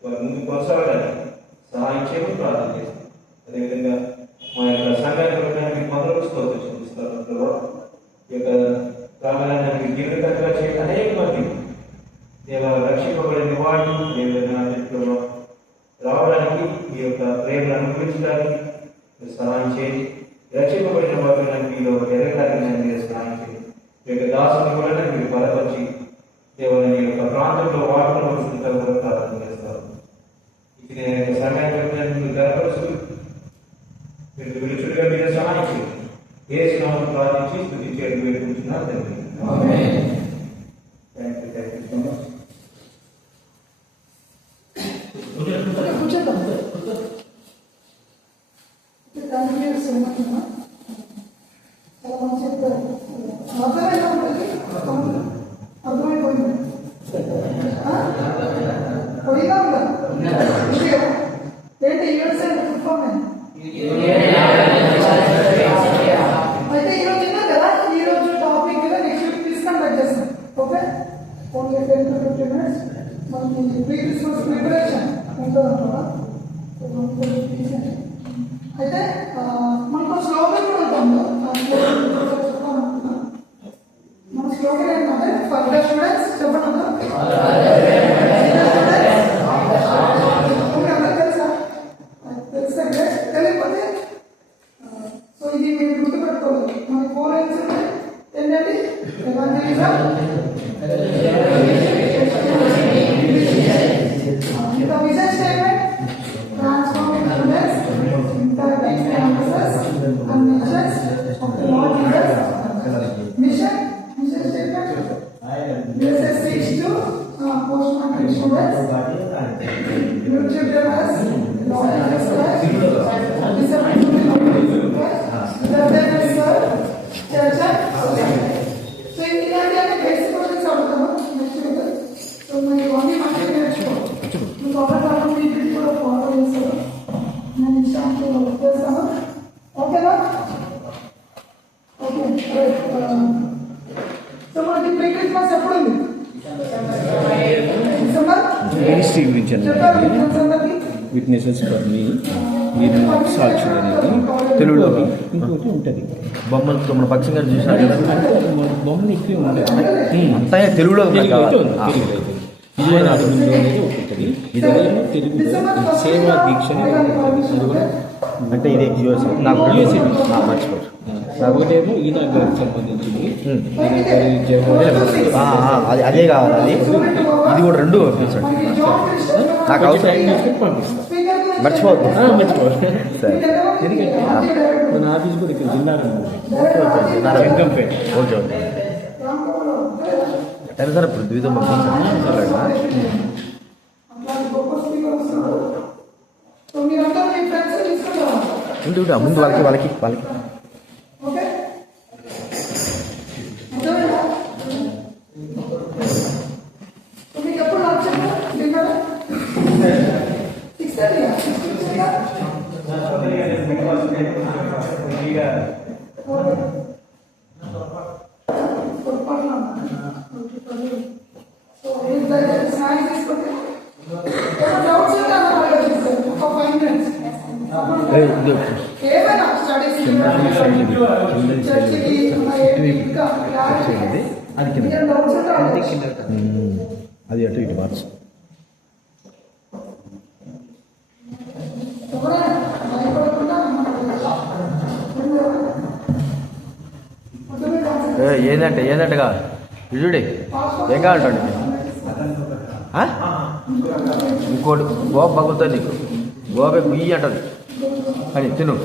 వారు ముందు కొనసాగడానికి సహాయం చేయమని ప్రార్థన చేస్తాం. అదేవిధంగా మా యొక్క సంఘాన్ని మొదలు స్తోత్రం చూపిస్తారు. ఈ యొక్క రామాయణానికి జీవితంగా చేయ అనేక మంది రక్షింపబడిన వాడు రావడానికి, ఈ యొక్క ప్రేమను అనుభవించడానికి సహాయం చేయండి. రక్షింపబడిన వాడు మీలో ఎదగడానికి మీరు సహాయం చేయండి. ఈ యొక్క దాసుని కూడా మీరు బలపరిచి దేవుని యొక్క ప్రాంతంలో వాటిలో కూడా ప్రార్థన చేస్తారు. ఇది నేను యొక్క సహాయం మీరు గర్భపరుచు మీరు విలుచుడిగా మీరు సహాయం చేయండి. ఏ స్నామం ప్రార్థించి స్తుతి చేయడం వేడుకుంటున్నారు తండ్రి. అయితే ఈరోజు విన్నారు కదా, ఈరోజు టాపిక్ కదా నెక్స్ట్ వీక్ తీసుకొని చేస్తాం. ఓకే, ఓన్లీ 10 to 15 minutes మనకి ప్రీ క్రిస్మస్ ప్రిపరేషన్ ఉంటుందంటారా. అయితే మనకు స్లోగన్ కూడా ఉంటుంది. మన స్లోగన్ ఏంటంటే ఫర్ ద స్టూడెంట్స్ చెప్పండి. తెలుసా? తెలియకపోతే సో ఇది మీరు గుర్తుపెట్టుకోవాలి. మన 4 L's ఏంటంటే ఎవాంజలిజం, ఇంకా vision statement, transforming students, internet campuses and machines of the Lord Jesus. Mission statement USS reach to post-matric students, you children as Lord Jesus Christ, discipline to the Christ, church and society. So ఇలాంటి basic questions అడుగుతాము next week. So మీరు అన్ని మంచిగా నేర్చుకోవాలి. మీకు అవగాహన PPT కూడా follow చేస్తారు. నేను ఇన్స్టాగ్రామ్లో వర్క్ చేస్తాను. ఓకేనా? ఓకే. సో మనకి ప్రీ క్రిస్మస్ ఎప్పుడు ఉంది? డిసెంబర్. చెప్పారు మీ ఫ్రెండ్స్ అందరికీ. విట్నెసెస్ ఫర్ మీ, మీరు సాక్షులు అనేది తెలుగులో ఇంకోటి ఉంటుంది. బొమ్మలతో మన పక్షం గారు చూసారు కదా, బొమ్మలు ఎక్కువ ఉంటుంది. అంతా తెలుగులో ఉంది తెలుగు అయితే ఉంది, కావాలి. తెలుగు అయితే ఉంది. ఇది అడుగుంది అనేది ఒకటి ఉంటుంది. ఇదేమో తెలుగులో సేవా దీక్ష అనేది ఒకటి ఉంటుంది. అది కూడా అంటే ఇది యూఎస్ఏ నాకు USA. మర్చిపోరు. ఒకటేమో ఈయన గారికి సంబంధించింది. ఈయన గారి జగన్ అది అదే కావాలి, అది ఇది కూడా రెండు పంపించండి. నాకు కొంచెం అవసరం టైం తీసుకుని పంపిస్తాను. మర్చిపోవద్దు. మర్చిపోవాలి. సరే ఎందుకంటే మన ఆఫీస్ కూడా ఇక్కడ జిల్లాలో శంకంపేట. ఓకే ఓకే ఎట్లా సార్ ఇప్పుడు ద్విధం పంపించండి. సో మీరంతా మీ ఫ్రెండ్స్ తీసుకుంటారా? ఉంటే ముందు వాళ్ళకి వాళ్ళకి వాళ్ళకి ఓకే అర్థమైందా? సో మీకు ఎప్పుడు లంచ్ డిన్నర్ 6:30 సో స్నాక్స్ తీసుకుంటే డౌట్స్ ఉంటే అన్న ఆలోచిస్తాను ఒక 5 minutes ఏమైనా స్టడీస్ చర్చికి ఇంకా అది కింద డౌట్స్ ఉంటే ఆలోచిస్తాను. అది అటు ఇటు మార్చు. ఎవరైనా భయపడకుండా ఏందంటగా చూడే ఏం కావాలంటే ఇంకోటి గోప పగులుతుంది నీకు, గోప గుయ్యి అంటది అని తిను.